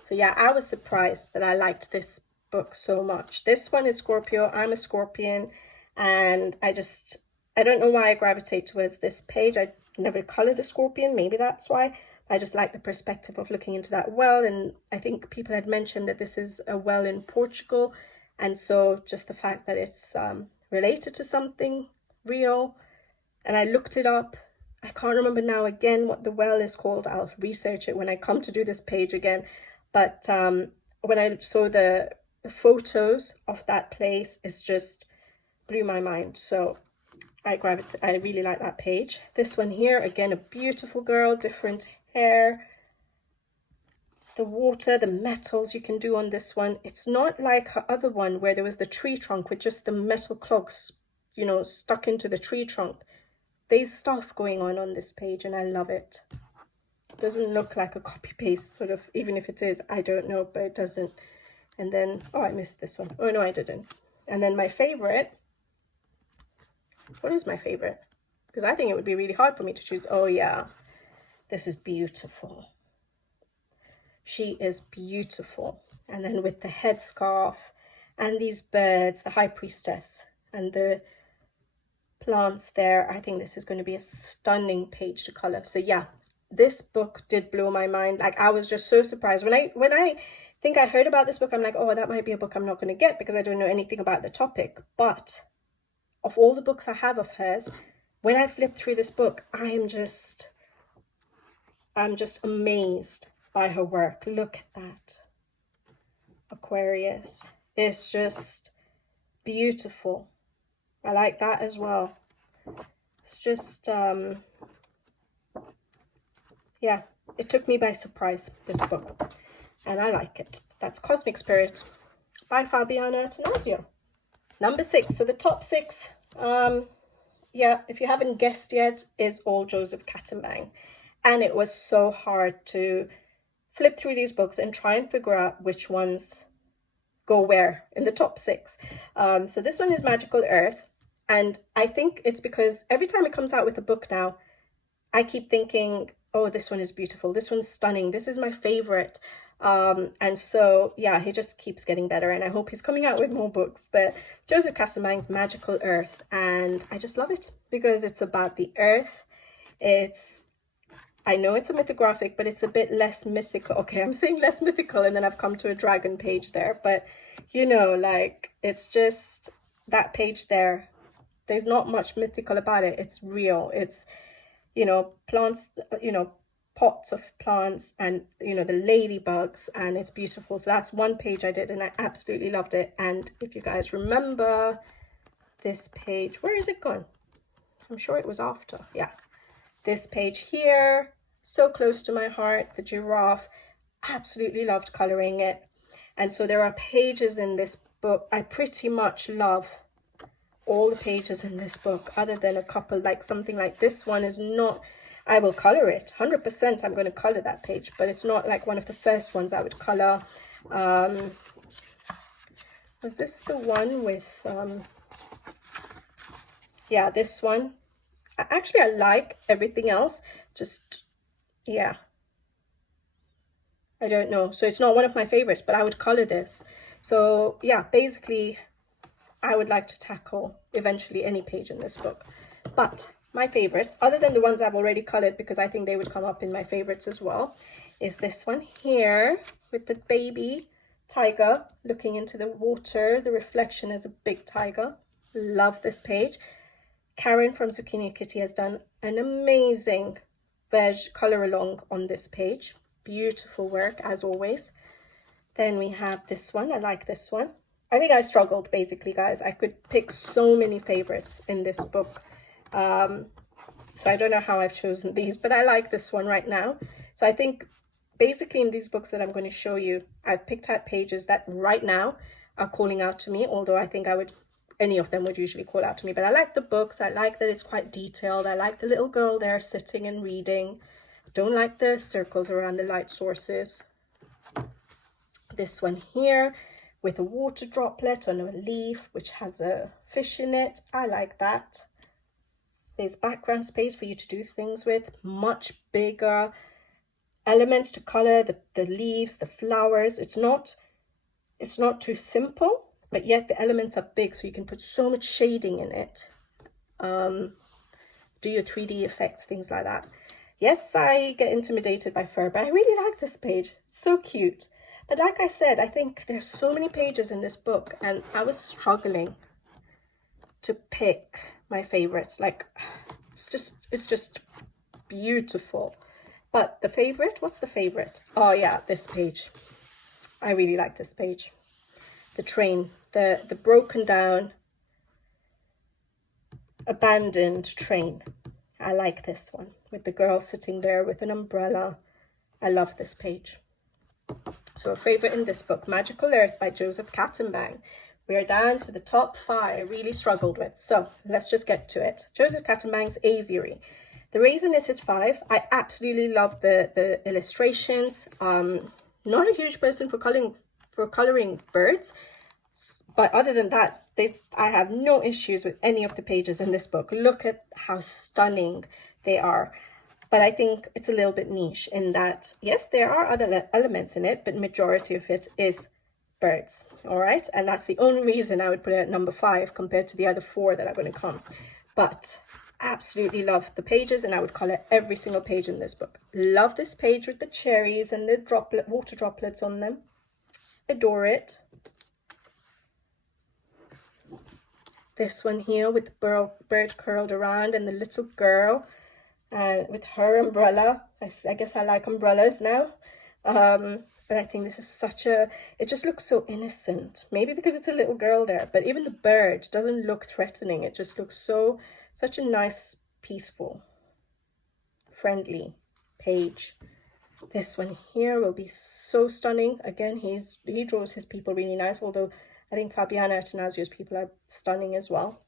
So yeah, I was surprised that I liked this book so much. This one is Scorpio. I'm a Scorpion, and I don't know why I gravitate towards this page. I never colored a scorpion, maybe that's why. I just like the perspective of looking into that well, and I think people had mentioned that this is a well in Portugal, and so just the fact that it's related to something real. And I looked it up. I can't remember now again what the well is called. I'll research it when I come to do this page again. But when I saw the photos of that place, it's just blew my mind. So I really like that page. This one here, again, a beautiful girl, different hair. The water, the metals you can do on this one. It's not like her other one where there was the tree trunk with just the metal clogs, stuck into the tree trunk. There's stuff going on this page, and I love it. It doesn't look like a copy paste, sort of, even if it is, I don't know, but it doesn't. And then, oh, I missed this one. Oh, no, I didn't. And then my favorite. What is my favorite? Because I think it would be really hard for me to choose. Oh, yeah. This is beautiful. She is beautiful. And then with the headscarf and these birds, the High Priestess, and the plants there, I think this is going to be a stunning page to color. So yeah, this book did blow my mind. Like, I was just so surprised when I think I heard about this book. I'm like, oh, that might be a book I'm not going to get because I don't know anything about the topic. But of all the books I have of hers, when I flipped through this book, I'm just amazed by her work. Look at that, Aquarius. It's just beautiful. I like that as well. It's just, yeah, it took me by surprise, this book, and I like it. That's Cosmic Spirit by Fabiana Attanasiou. Number 6, so the top 6, yeah, if you haven't guessed yet, is all Joseph Catambang. And it was so hard to flip through these books and try and figure out which ones go where in the top 6. So this one is Magical Earth. And I think it's because every time it comes out with a book now, I keep thinking, oh, this one is beautiful. This one's stunning. This is my favorite. And so, yeah, he just keeps getting better. And I hope he's coming out with more books. But Joseph Catambang's Magical Earth. And I just love it because it's about the earth. I know it's a mythographic, but it's a bit less mythical. Okay, I'm saying less mythical, and then I've come to a dragon page there. But, you know, like, it's just that page there. There's not much mythical about it. It's real. It's, you know, plants, you know, pots of plants and, you know, the ladybugs, and it's beautiful. So that's one page I did, and I absolutely loved it. And if you guys remember this page, where is it gone? I'm sure it was after. Yeah. This page here, so close to my heart, the giraffe. Absolutely loved coloring it. And so there are pages in this book. I pretty much love all the pages in this book, other than a couple, like something like this one is not, I will color it 100%. I'm going to color that page, but it's not like one of the first ones I would color. Was this the one with yeah, this one? Actually, I like everything else, just, yeah, I don't know. So it's not one of my favorites, but I would color this. So yeah, basically I would like to tackle eventually any page in this book. But my favorites, other than the ones I've already colored, because I think they would come up in my favorites as well, is this one here with the baby tiger looking into the water. The reflection is a big tiger. Love this page. Karen from Zucchini Kitty has done an amazing veg color along on this page. Beautiful work as always. Then we have this one. I like this one. I think I struggled basically, guys. I could pick so many favorites in this book. So I don't know how I've chosen these, but I like this one right now. So I think basically in these books that I'm going to show you, I've picked out pages that right now are calling out to me, although I think any of them would usually call out to me. But I like the books. I like that it's quite detailed. I like the little girl there sitting and reading. Don't like the circles around the light sources. This one here with a water droplet on a leaf which has a fish in it. I like that. There's background space for you to do things with. Much bigger elements to color, the leaves, the flowers. It's not too simple, but yet the elements are big, so you can put so much shading in it. Do your 3D effects, things like that. Yes, I get intimidated by fur, but I really like this page. So cute. But like I said, I think there's so many pages in this book, and I was struggling to pick my favorites. Like, it's just beautiful. But the favorite, what's the favorite? Oh yeah, this page. I really like this page. The train, the broken down, abandoned train. I like this one with the girl sitting there with an umbrella. I love this page. So a favorite in this book, Magical Earth by Joseph Catambang. We are down to the top 5 I really struggled with. So let's just get to it. Joseph Catambang's Aviary. The reason this is 5, I absolutely love the illustrations. Not a huge person for coloring birds, but other than that, I have no issues with any of the pages in this book. Look at how stunning they are. But I think it's a little bit niche in that, yes, there are other elements in it, but majority of it is birds. All right. And that's the only reason I would put it at number 5 compared to the other 4 that are going to come. But absolutely love the pages, and I would color every single page in this book. Love this page with the cherries and the water droplets on them. Adore it. This one here with the bird curled around and the little girl with her umbrella. I guess I like umbrellas now. But I think this is it just looks so innocent. Maybe because it's a little girl there, but even the bird doesn't look threatening. It just looks such a nice, peaceful, friendly page. This one here will be so stunning. Again, he draws his people really nice, although I think Fabiana Attanasiou's people are stunning as well.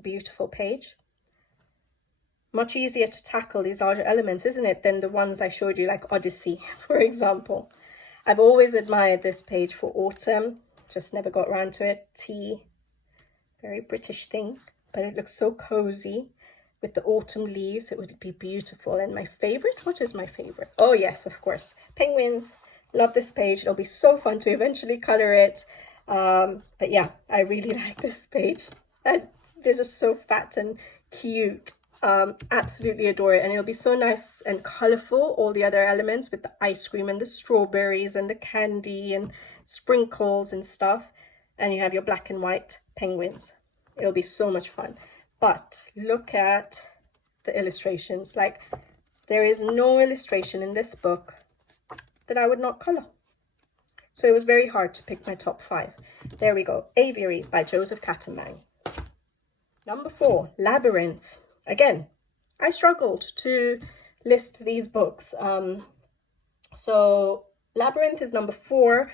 Beautiful page. Much easier to tackle these larger elements, isn't it, than the ones I showed you, like Odyssey, for example. I've always admired this page for autumn, just never got around to it. Tea, very British thing, but it looks so cozy with the autumn leaves. It would be beautiful. And my favorite, what is my favorite? Oh yes, of course, penguins. Love this page. It'll be so fun to eventually color it. But yeah, I really like this page. They're just so fat and cute. Absolutely adore it, and it'll be so nice and colorful, all the other elements with the ice cream and the strawberries and the candy and sprinkles and stuff, and you have your black and white penguins. It'll be so much fun. But look at the illustrations. Like, there is no illustration in this book that I would not color, so it was very hard to pick my top 5. There we go. Aviary by Joseph Cattenbang. Number 4, Labyrinth. Again, I struggled to list these books. So Labyrinth is number 4,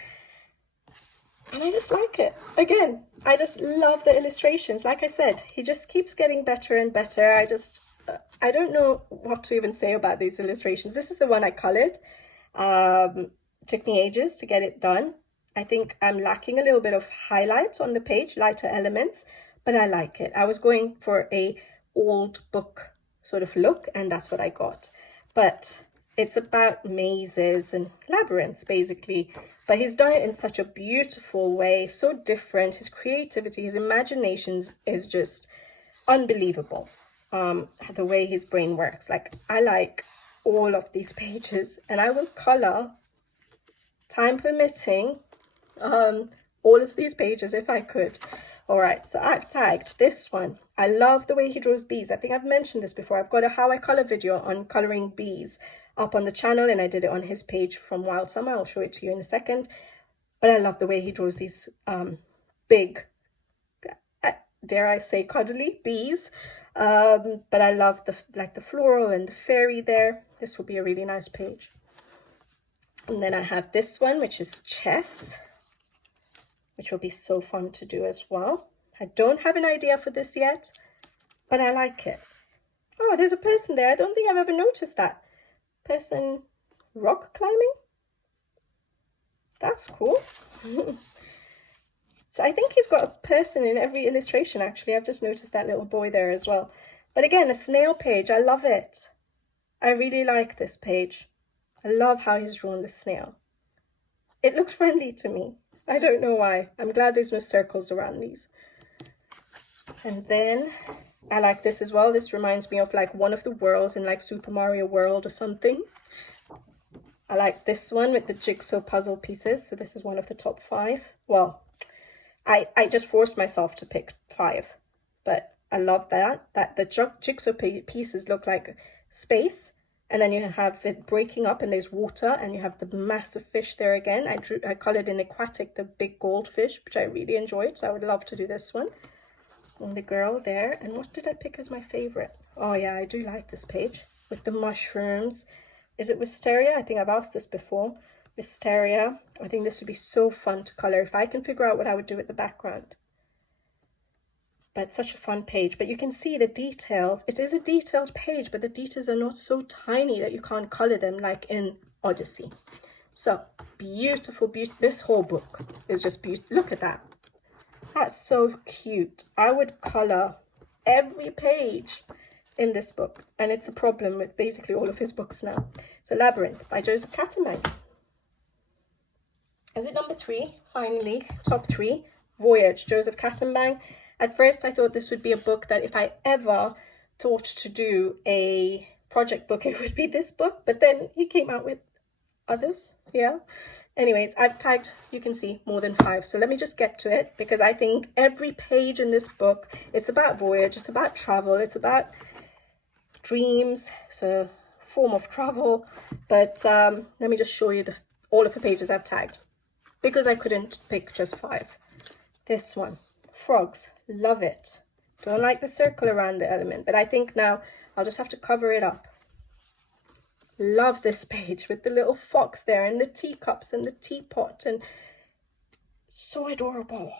and I just like it. Again, I just love the illustrations. Like I said, he just keeps getting better and better. I don't know what to even say about these illustrations. This is the one I colored. Took me ages to get it done. I think I'm lacking a little bit of highlight on the page, lighter elements, but I like it. I was going for a old book sort of look, and that's what I got. But it's about mazes and labyrinths basically, but he's done it in such a beautiful way, so different. His creativity, his imaginations is just unbelievable. The way his brain works. Like, I like all of these pages, and I will color, time permitting, all of these pages if I could. All right, so I've tagged this one. I love the way he draws bees. I think I've mentioned this before. I've got a how I color video on coloring bees up on the channel, and I did it on his page from Wild Summer. I'll show it to you in a second. But I love the way he draws these big, dare I say, cuddly bees. But I love the floral and the fairy there. This will be a really nice page. And then I have this one, which is chess, which will be so fun to do as well. I don't have an idea for this yet, but I like it. Oh, there's a person there. I don't think I've ever noticed that. Person rock climbing? That's cool. So I think he's got a person in every illustration, actually. I've just noticed that little boy there as well. But again, a snail page. I love it. I really like this page. I love how he's drawn the snail. It looks friendly to me. I don't know why. I'm glad there's no circles around these. And then I like this as well. This reminds me of like one of the worlds in like Super Mario World or something. I like this one with the jigsaw puzzle pieces. So this is one of the top 5. Well, I just forced myself to pick 5, but I love that the jigsaw pieces look like space, and then you have it breaking up and there's water, and you have the massive fish there again. I colored in Aquatic the big goldfish, which I really enjoyed, so I would love to do this one. And the girl there. And what did I pick as my favorite? Oh yeah, I do like this page with the mushrooms. Is it wisteria? I think I've asked this before. Wisteria. I think this would be so fun to color if I can figure out what I would do with the background. But such a fun page. But you can see the details. It is a detailed page, but the details are not so tiny that you can't color them like in Odyssey. So beautiful, beautiful. This whole book is just beautiful. Look at that. That's so cute. I would color every page in this book, and it's a problem with basically all of his books now. So Labyrinth by Joseph Cattenbang. Is it number 3? Finally, top 3. Voyage, Joseph Cattenbang. At first I thought this would be a book that if I ever thought to do a project book, it would be this book, but then he came out with others. Yeah. Anyways, I've tagged, you can see, more than 5. So let me just get to it, because I think every page in this book, it's about voyage, it's about travel, it's about dreams. It's a form of travel. But let me just show you all of the pages I've tagged, because I couldn't pick just 5. This one, frogs, love it. Don't like the circle around the element, but I think now I'll just have to cover it up. Love this page with the little fox there and the teacups and the teapot, and so adorable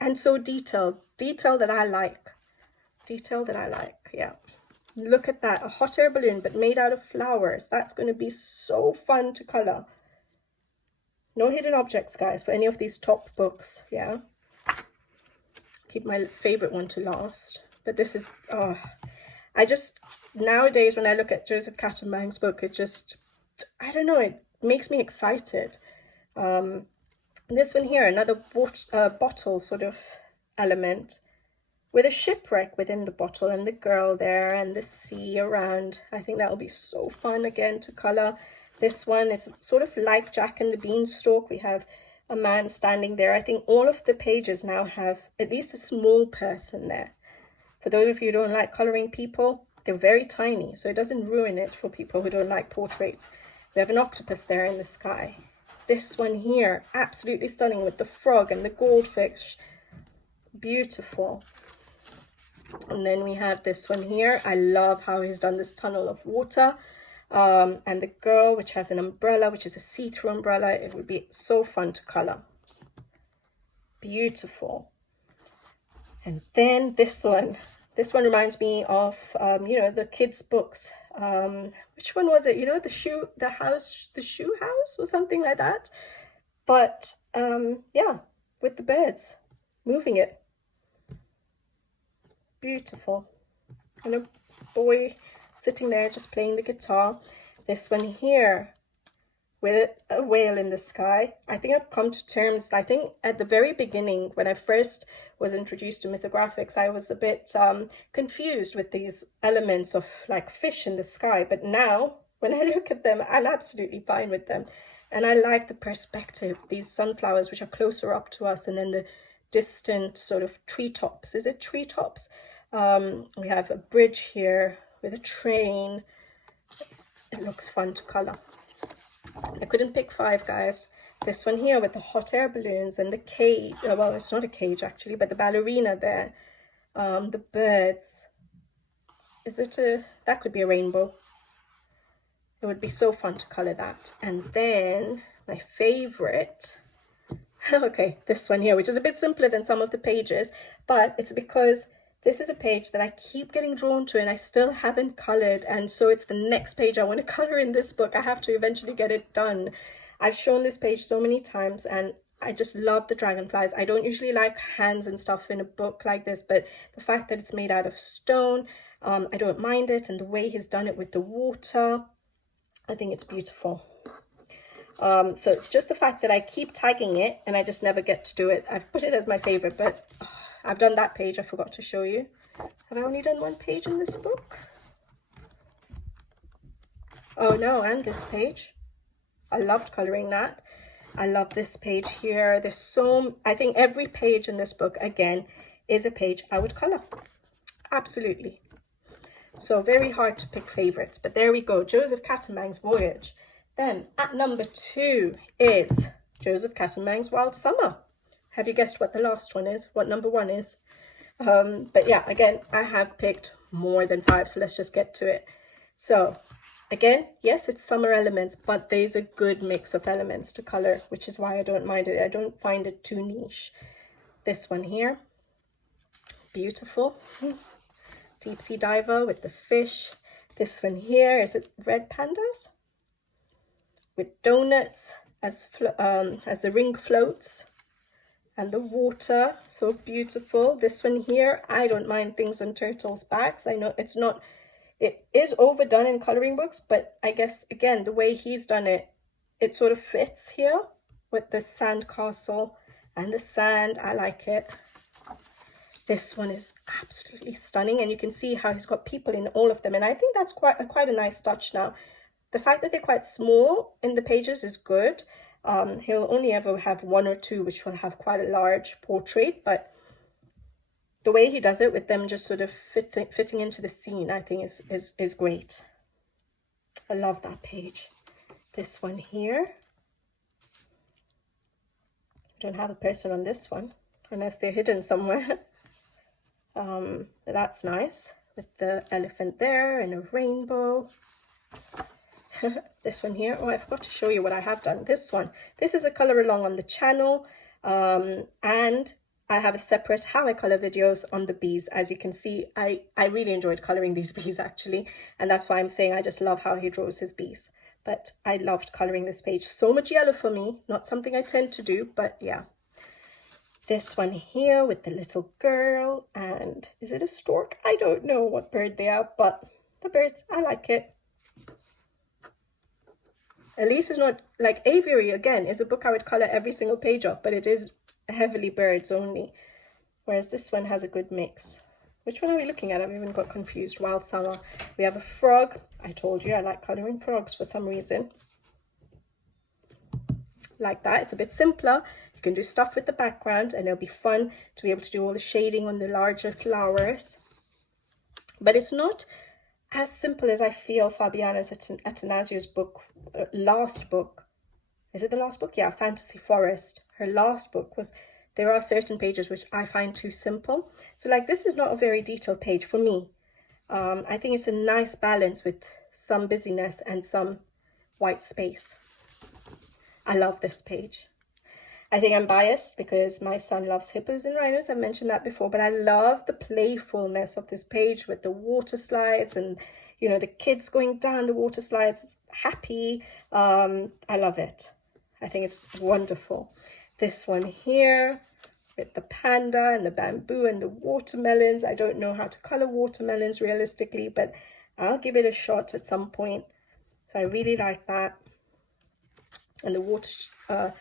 and so detailed. Detail that I like. detail that I like. Yeah, look at that, a hot air balloon but made out of flowers. That's going to be so fun to color. No hidden objects, guys, for any of these top books. Yeah, keep my favorite one to last. But this is, oh, I just, nowadays when I look at Joseph Cattenbang's book, it just, I don't know, it makes me excited. This one here, another bottle sort of element with a shipwreck within the bottle and the girl there and the sea around. I think that will be so fun again to color. This one is sort of like Jack and the Beanstalk. We have a man standing there. I think all of the pages now have at least a small person there. For those of you who don't like coloring people, they're very tiny, so it doesn't ruin it for people who don't like portraits. We have an octopus there in the sky. This one here, absolutely stunning with the frog and the goldfish. Beautiful. And then we have this one here. I love how he's done this tunnel of water. And the girl, which has an umbrella, which is a see-through umbrella. It would be so fun to color. Beautiful. And then this one. This one reminds me of, you know, the kids' books. Which one was it? You know, the shoe house or something like that. But yeah, with the birds moving it. Beautiful. And a boy sitting there just playing the guitar. This one here with a whale in the sky. I think I've come to terms, I think at the very beginning when I first was introduced to mythographics, I was a bit confused with these elements of like fish in the sky. But now when I look at them, I'm absolutely fine with them. And I like the perspective, these sunflowers which are closer up to us and then the distant sort of treetops. Is it treetops? We have a bridge here with a train. It looks fun to color. I couldn't pick 5, guys. This one here with the hot air balloons and the cage. Well, it's not a cage actually, but the ballerina there. The birds. Is it a, that could be a rainbow. It would be so fun to color that. And then my favorite. Okay, this one here, which is a bit simpler than some of the pages, but it's because this is a page that I keep getting drawn to and I still haven't colored. And so it's the next page I want to color in this book. I have to eventually get it done. I've shown this page so many times and I just love the dragonflies. I don't usually like hands and stuff in a book like this, but the fact that it's made out of stone, I don't mind it. And the way he's done it with the water, I think it's beautiful. So just the fact that I keep tagging it and I just never get to do it. I've put it as my favorite, but I've done that page. I forgot to show you. Have I only done 1 page in this book? Oh no, and this page. I loved coloring that. I love this page here. There's so, I think every page in this book, again, is a page I would color. Absolutely. So very hard to pick favorites, but there we go. Joseph Cattenbang's Voyage. Then at number 2 is Joseph Cattenbang's Wild Summer. Have you guessed what the last one is? What number 1 is? But yeah, again, I have picked more than 5, so let's just get to it. So again, yes, it's summer elements, but there's a good mix of elements to color, which is why I don't mind it. I don't find it too niche. This one here, beautiful. Deep sea diver with the fish. This one here, is it red pandas? With donuts as the ring floats. And the water, so beautiful. This one here, I don't mind things on turtles' backs. I know it's not, it is overdone in coloring books, but I guess, again, the way he's done it, it sort of fits here with the sand castle and the sand. I like it. This one is absolutely stunning, and you can see how he's got people in all of them, and I think that's quite a nice touch now. The fact that they're quite small in the pages is good. He'll only ever have 1 or 2 which will have quite a large portrait, but the way he does it with them just sort of fitting into the scene, I think is great. I love that page. This one here. I don't have a person on this one unless they're hidden somewhere. But that's nice with the elephant there and a rainbow. This one here, oh, I forgot to show you what I have done. This one, this is a color along on the channel, and I have a separate how I color videos on the bees. As you can see, I really enjoyed coloring these bees actually, and that's why I'm saying I just love how he draws his bees. But I loved coloring this page. So much yellow for me, not something I tend to do, but yeah. This one here with the little girl, and is it a stork? I don't know what bird they are, but the birds, I like it. At least it's not like Aviary, again, is a book I would color every single page of, but it is heavily birds only. Whereas this one has a good mix. Which one are we looking at? I've even got confused. Wild Summer. We have a frog. I told you I like coloring frogs for some reason. Like that. It's a bit simpler. You can do stuff with the background and it'll be fun to be able to do all the shading on the larger flowers. But it's not as simple as I feel Fabiana's Attanasiou's book, last book. Is it the last book? Yeah, Fantasy Forest. Her last book was, there are certain pages which I find too simple. So like this is not a very detailed page for me. I think it's a nice balance with some busyness and some white space. I love this page. I think I'm biased because my son loves hippos and rhinos. I've mentioned that before, but I love the playfulness of this page with the water slides and, you know, the kids going down the water slides, happy. I love it. I think it's wonderful. This one here with the panda and the bamboo and the watermelons. I don't know how to color watermelons realistically, but I'll give it a shot at some point. So I really like that. And the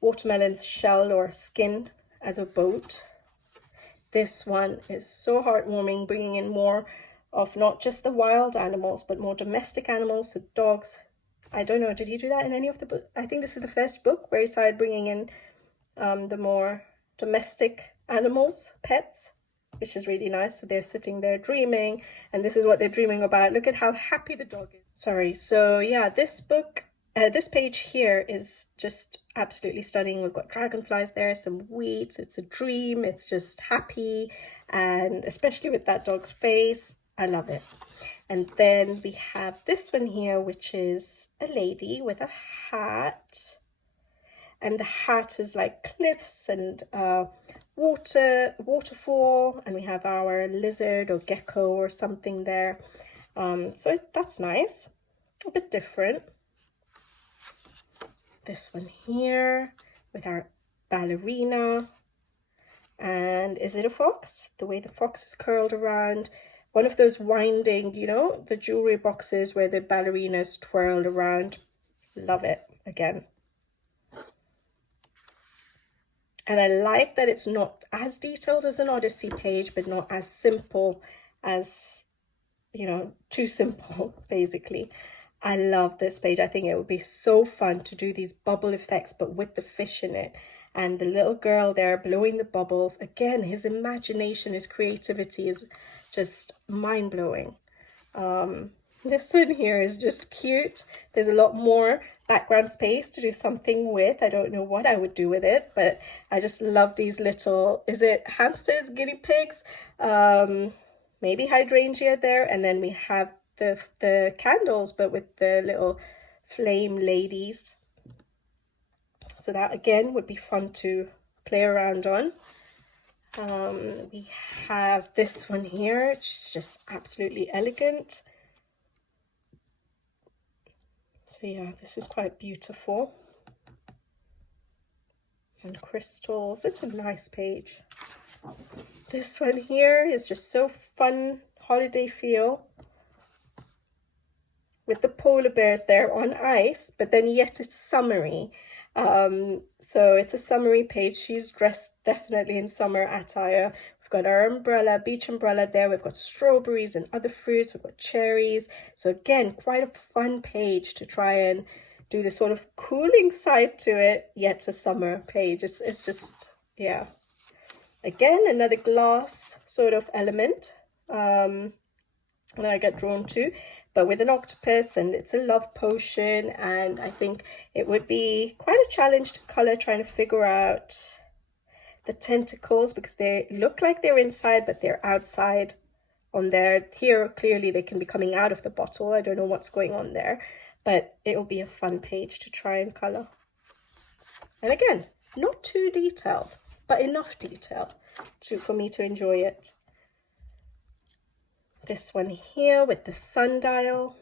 watermelon's shell or skin as a boat. This one is so heartwarming, bringing in more of not just the wild animals, but more domestic animals, so dogs. I don't know, did he do that in any of the books? I think this is the first book where he started bringing in the more domestic animals, pets, which is really nice. So they're sitting there dreaming, and this is what they're dreaming about. Look at how happy the dog is. Sorry, so yeah, this book, this page here is just absolutely stunning. We've got dragonflies there, some wheat, it's a dream, it's just happy, and especially with that dog's face, I love it. And then we have this one here, which is a lady with a hat, and the hat is like cliffs and waterfall, and we have our lizard or gecko or something there. So that's nice, a bit different. This one here with our ballerina, and is it a fox? The way the fox is curled around one of those winding, you know, the jewelry boxes where the ballerinas twirled around. Love it again. And I like that it's not as detailed as an Odyssey page, but not as simple as, you know, too simple basically. I love this page. I think it would be so fun to do these bubble effects, but with the fish in it. And the little girl there blowing the bubbles. Again, his imagination, his creativity is just mind-blowing. This one here is just cute. There's a lot more background space to do something with. I don't know what I would do with it, but I just love these little, is it hamsters, guinea pigs? Maybe hydrangea there. And then we have the candles, but with the little flame ladies. So that again would be fun to play around on. We have this one here, which is just absolutely elegant. So yeah, this is quite beautiful. And crystals, it's a nice page. This one here is just so fun, holiday feel. With the polar bears there on ice, but then yet it's summery. So it's a summery page. She's dressed definitely in summer attire. We've got our umbrella, beach umbrella there. We've got strawberries and other fruits. We've got cherries. So again, quite a fun page to try and do the sort of cooling side to it, yet a summer page. It's just, yeah. Again, another glass sort of element that I get drawn to. But with an octopus, and it's a love potion, and I think it would be quite a challenge to color, trying to figure out the tentacles, because they look like they're inside, but they're outside on there. Here, clearly they can be coming out of the bottle. I don't know what's going on there, but it will be a fun page to try and color. And again, not too detailed, but enough detail for me to enjoy it. This one here with the sundial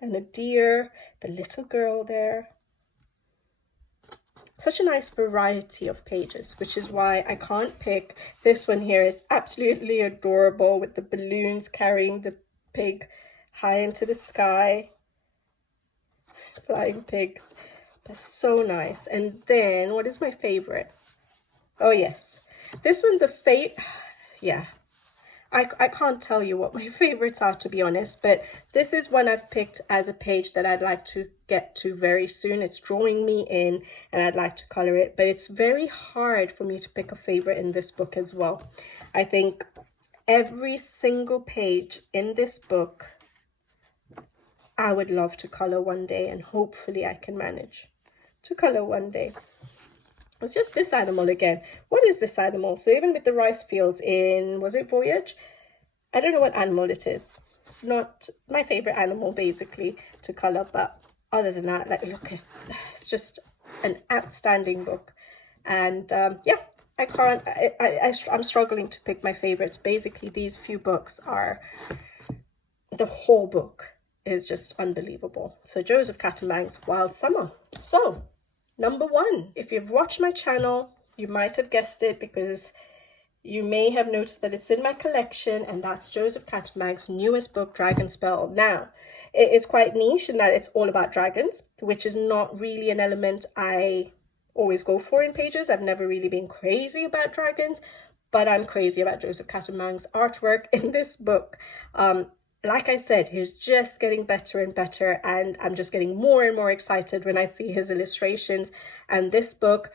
and a deer, the little girl there. Such a nice variety of pages, which is why I can't pick. This one here is absolutely adorable with the balloons carrying the pig high into the sky. Flying pigs. That's so nice. And then, what is my favorite? Oh yes, this one's a yeah. I can't tell you what my favorites are, to be honest, but this is one I've picked as a page that I'd like to get to very soon. It's drawing me in and I'd like to color it, but it's very hard for me to pick a favorite in this book as well. I think every single page in this book I would love to color one day, and hopefully I can manage to color one day. It's just this animal again. What is this animal? So even with the rice fields in, was it Voyage? I don't know what animal it is. It's not my favorite animal basically to color, but other than that, like, look at, it's just an outstanding book. And yeah, I'm struggling to pick my favorites. Basically, these few books are, the whole book is just unbelievable. So Joseph Catamang's Wild Summer. So number one, if you've watched my channel, you might have guessed it because you may have noticed that it's in my collection, and that's Joseph Catamang's newest book, Dragonspell. Now, it is quite niche in that it's all about dragons, which is not really an element I always go for in pages. I've never really been crazy about dragons, but I'm crazy about Joseph Catamang's artwork in this book. Like I said, he's just getting better and better, and I'm just getting more and more excited when I see his illustrations. And this book,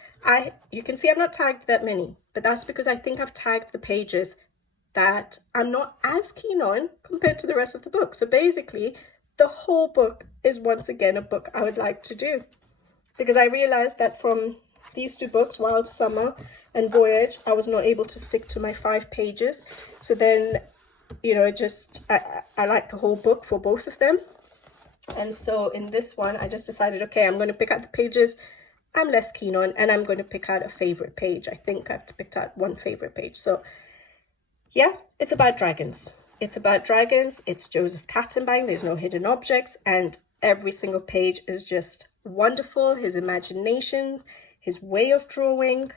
you can see I've not tagged that many, but that's because I think I've tagged the pages that I'm not as keen on compared to the rest of the book. So basically, the whole book is once again a book I would like to do, because I realized that from these two books, Wild Summer and Voyage, I was not able to stick to my 5 pages. So then, you know, I like the whole book for both of them. And so in this one, I just decided, okay, I'm going to pick out the pages I'm less keen on, and I'm going to pick out a favorite page. I think I've picked out one favorite page. So yeah, it's about dragons. It's about dragons. It's Joseph Catamang. There's no hidden objects, and every single page is just wonderful. His imagination, his way of drawing.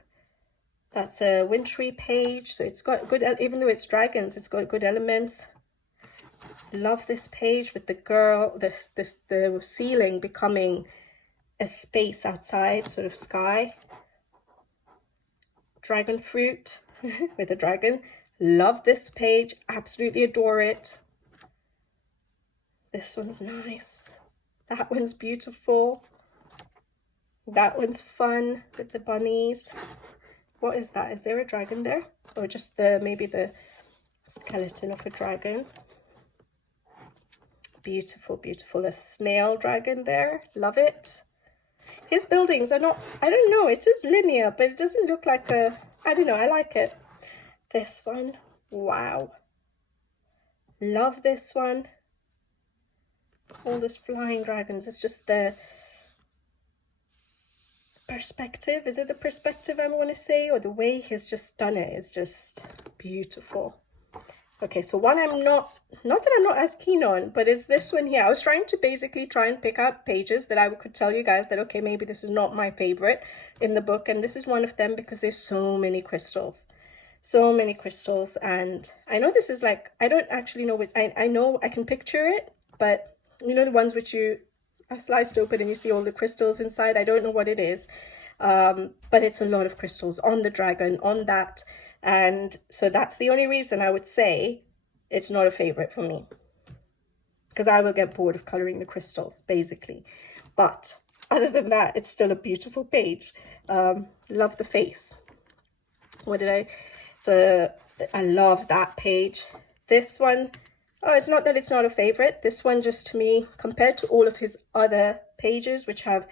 That's a wintry page, so it's got good, even though it's dragons, it's got good elements. Love this page with the girl, the ceiling becoming a space outside, sort of sky. Dragon fruit with a dragon. Love this page, absolutely adore it. This one's nice. That one's beautiful. That one's fun with the bunnies. What is that? Is there a dragon there? Or just maybe the skeleton of a dragon? Beautiful, beautiful. A snail dragon there. Love it. His buildings are not, I don't know, it is linear, but it doesn't look like I don't know, I like it. This one, wow. Love this one. All these flying dragons. It's just the perspective. Is it the perspective I want to say, or the way he's just done it is just beautiful. Okay, so one I'm not that I'm not as keen on, but it's this one here. I was trying to basically pick out pages that I could tell you guys that, okay, maybe this is not my favorite in the book, and this is one of them because there's so many crystals. So many crystals, and I know this is like, I don't actually know what, I know I can picture it, but you know the ones which you are sliced open and you see all the crystals inside. I don't know what it is, but it's a lot of crystals on the dragon, on that. And so that's the only reason I would say it's not a favorite for me, because I will get bored of coloring the crystals basically. But other than that, it's still a beautiful page. Love the face. So I love that page. This one, oh, it's not that it's not a favorite. This one, just to me, compared to all of his other pages, which have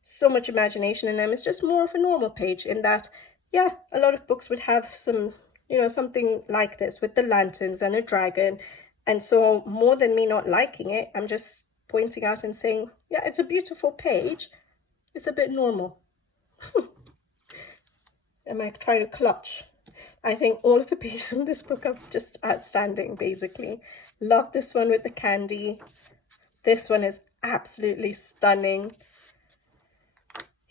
so much imagination in them, it's just more of a normal page in that, yeah, a lot of books would have some, you know, something like this with the lanterns and a dragon. And so more than me not liking it, I'm just pointing out and saying, yeah, it's a beautiful page. It's a bit normal. am I trying to clutch? I think all of the pages in this book are just outstanding, basically. Love this one with the candy. This one is absolutely stunning.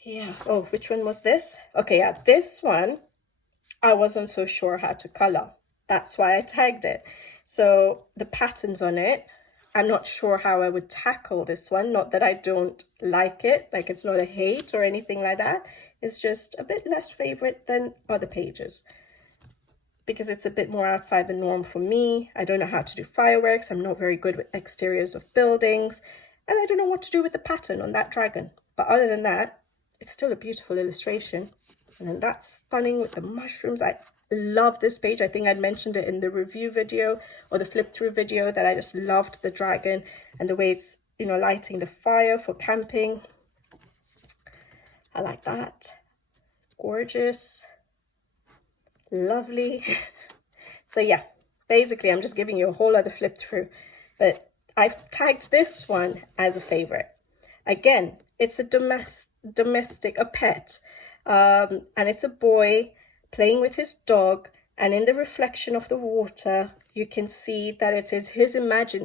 Yeah. Oh, which one was this? Okay, yeah, this one, I wasn't so sure how to color. That's why I tagged it. So the patterns on it, I'm not sure how I would tackle this one. Not that I don't like it, like it's not a hate or anything like that. It's just a bit less favorite than other pages, because it's a bit more outside the norm for me. I don't know how to do fireworks. I'm not very good with exteriors of buildings. And I don't know what to do with the pattern on that dragon. But other than that, it's still a beautiful illustration. And then that's stunning with the mushrooms. I love this page. I think I'd mentioned it in the review video or the flip through video that I just loved the dragon and the way it's, you know, lighting the fire for camping. I like that. Gorgeous. Lovely. So yeah, basically I'm just giving you a whole other flip through, but I've tagged this one as a favorite. Again, it's a domestic, a pet, and it's a boy playing with his dog, and in the reflection of the water you can see that it is his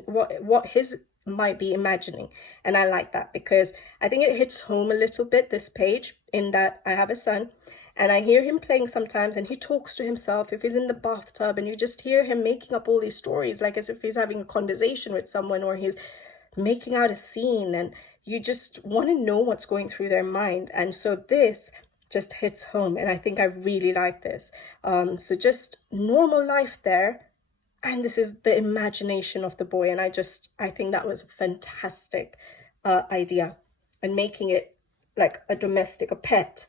what his might be imagining. And I like that because I think it hits home a little bit, this page, in that I have a son and I hear him playing sometimes, and he talks to himself if he's in the bathtub, and you just hear him making up all these stories, like as if he's having a conversation with someone, or he's making out a scene, and you just want to know what's going through their mind. And so this just hits home, and I think I really like this. So just normal life there, and this is the imagination of the boy, and I think that was a fantastic idea, and making it like a domestic, a pet.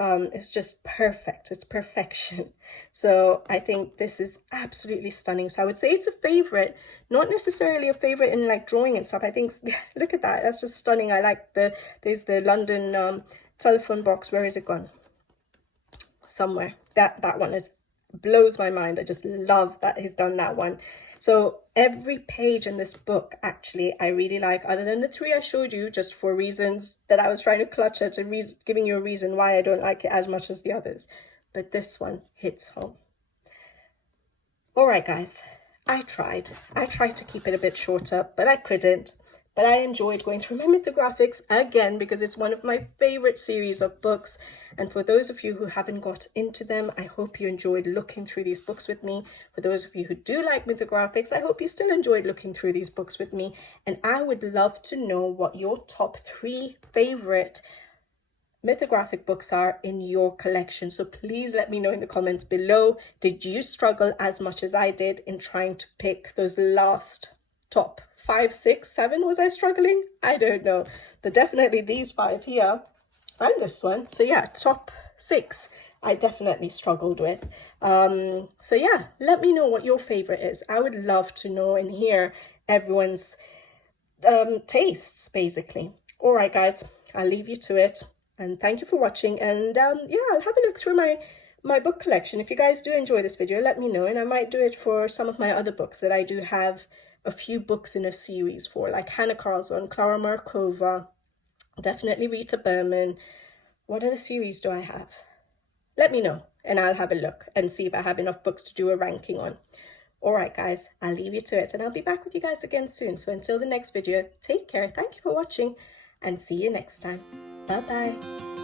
It's just perfect. It's perfection. So I think this is absolutely stunning. So I would say it's a favorite, not necessarily a favorite in like drawing and stuff. I think, look at that. That's just stunning. I like there's the London telephone box. Where is it gone? Somewhere. That one blows my mind. I just love that he's done that one. So every page in this book, actually, I really like, other than the 3 I showed you, just for reasons that I was trying to clutch at, giving you a reason why I don't like it as much as the others. But this one hits home. All right, guys, I tried to keep it a bit shorter, but I couldn't. But I enjoyed going through my mythographics again, because it's one of my favorite series of books. And for those of you who haven't got into them, I hope you enjoyed looking through these books with me. For those of you who do like mythographics, I hope you still enjoyed looking through these books with me. And I would love to know what your top 3 favorite mythographic books are in your collection. So please let me know in the comments below. Did you struggle as much as I did in trying to pick those last top 5, 6, 7? Was I struggling? I don't know. But definitely these 5 here and this one. So yeah, top 6 I definitely struggled with. So yeah, let me know what your favorite is. I would love to know and hear everyone's tastes, basically. All right, guys, I'll leave you to it. And thank you for watching. And yeah, I'll have a look through my book collection. If you guys do enjoy this video, let me know. And I might do it for some of my other books that I do have a few books in a series for, like Hannah Carlson, Clara Markova, definitely Rita Berman. What other series do I have? Let me know, and I'll have a look and see if I have enough books to do a ranking on. All right, guys, I'll leave you to it, and I'll be back with you guys again soon. So until the next video, take care. Thank you for watching, and see you next time. Bye-bye.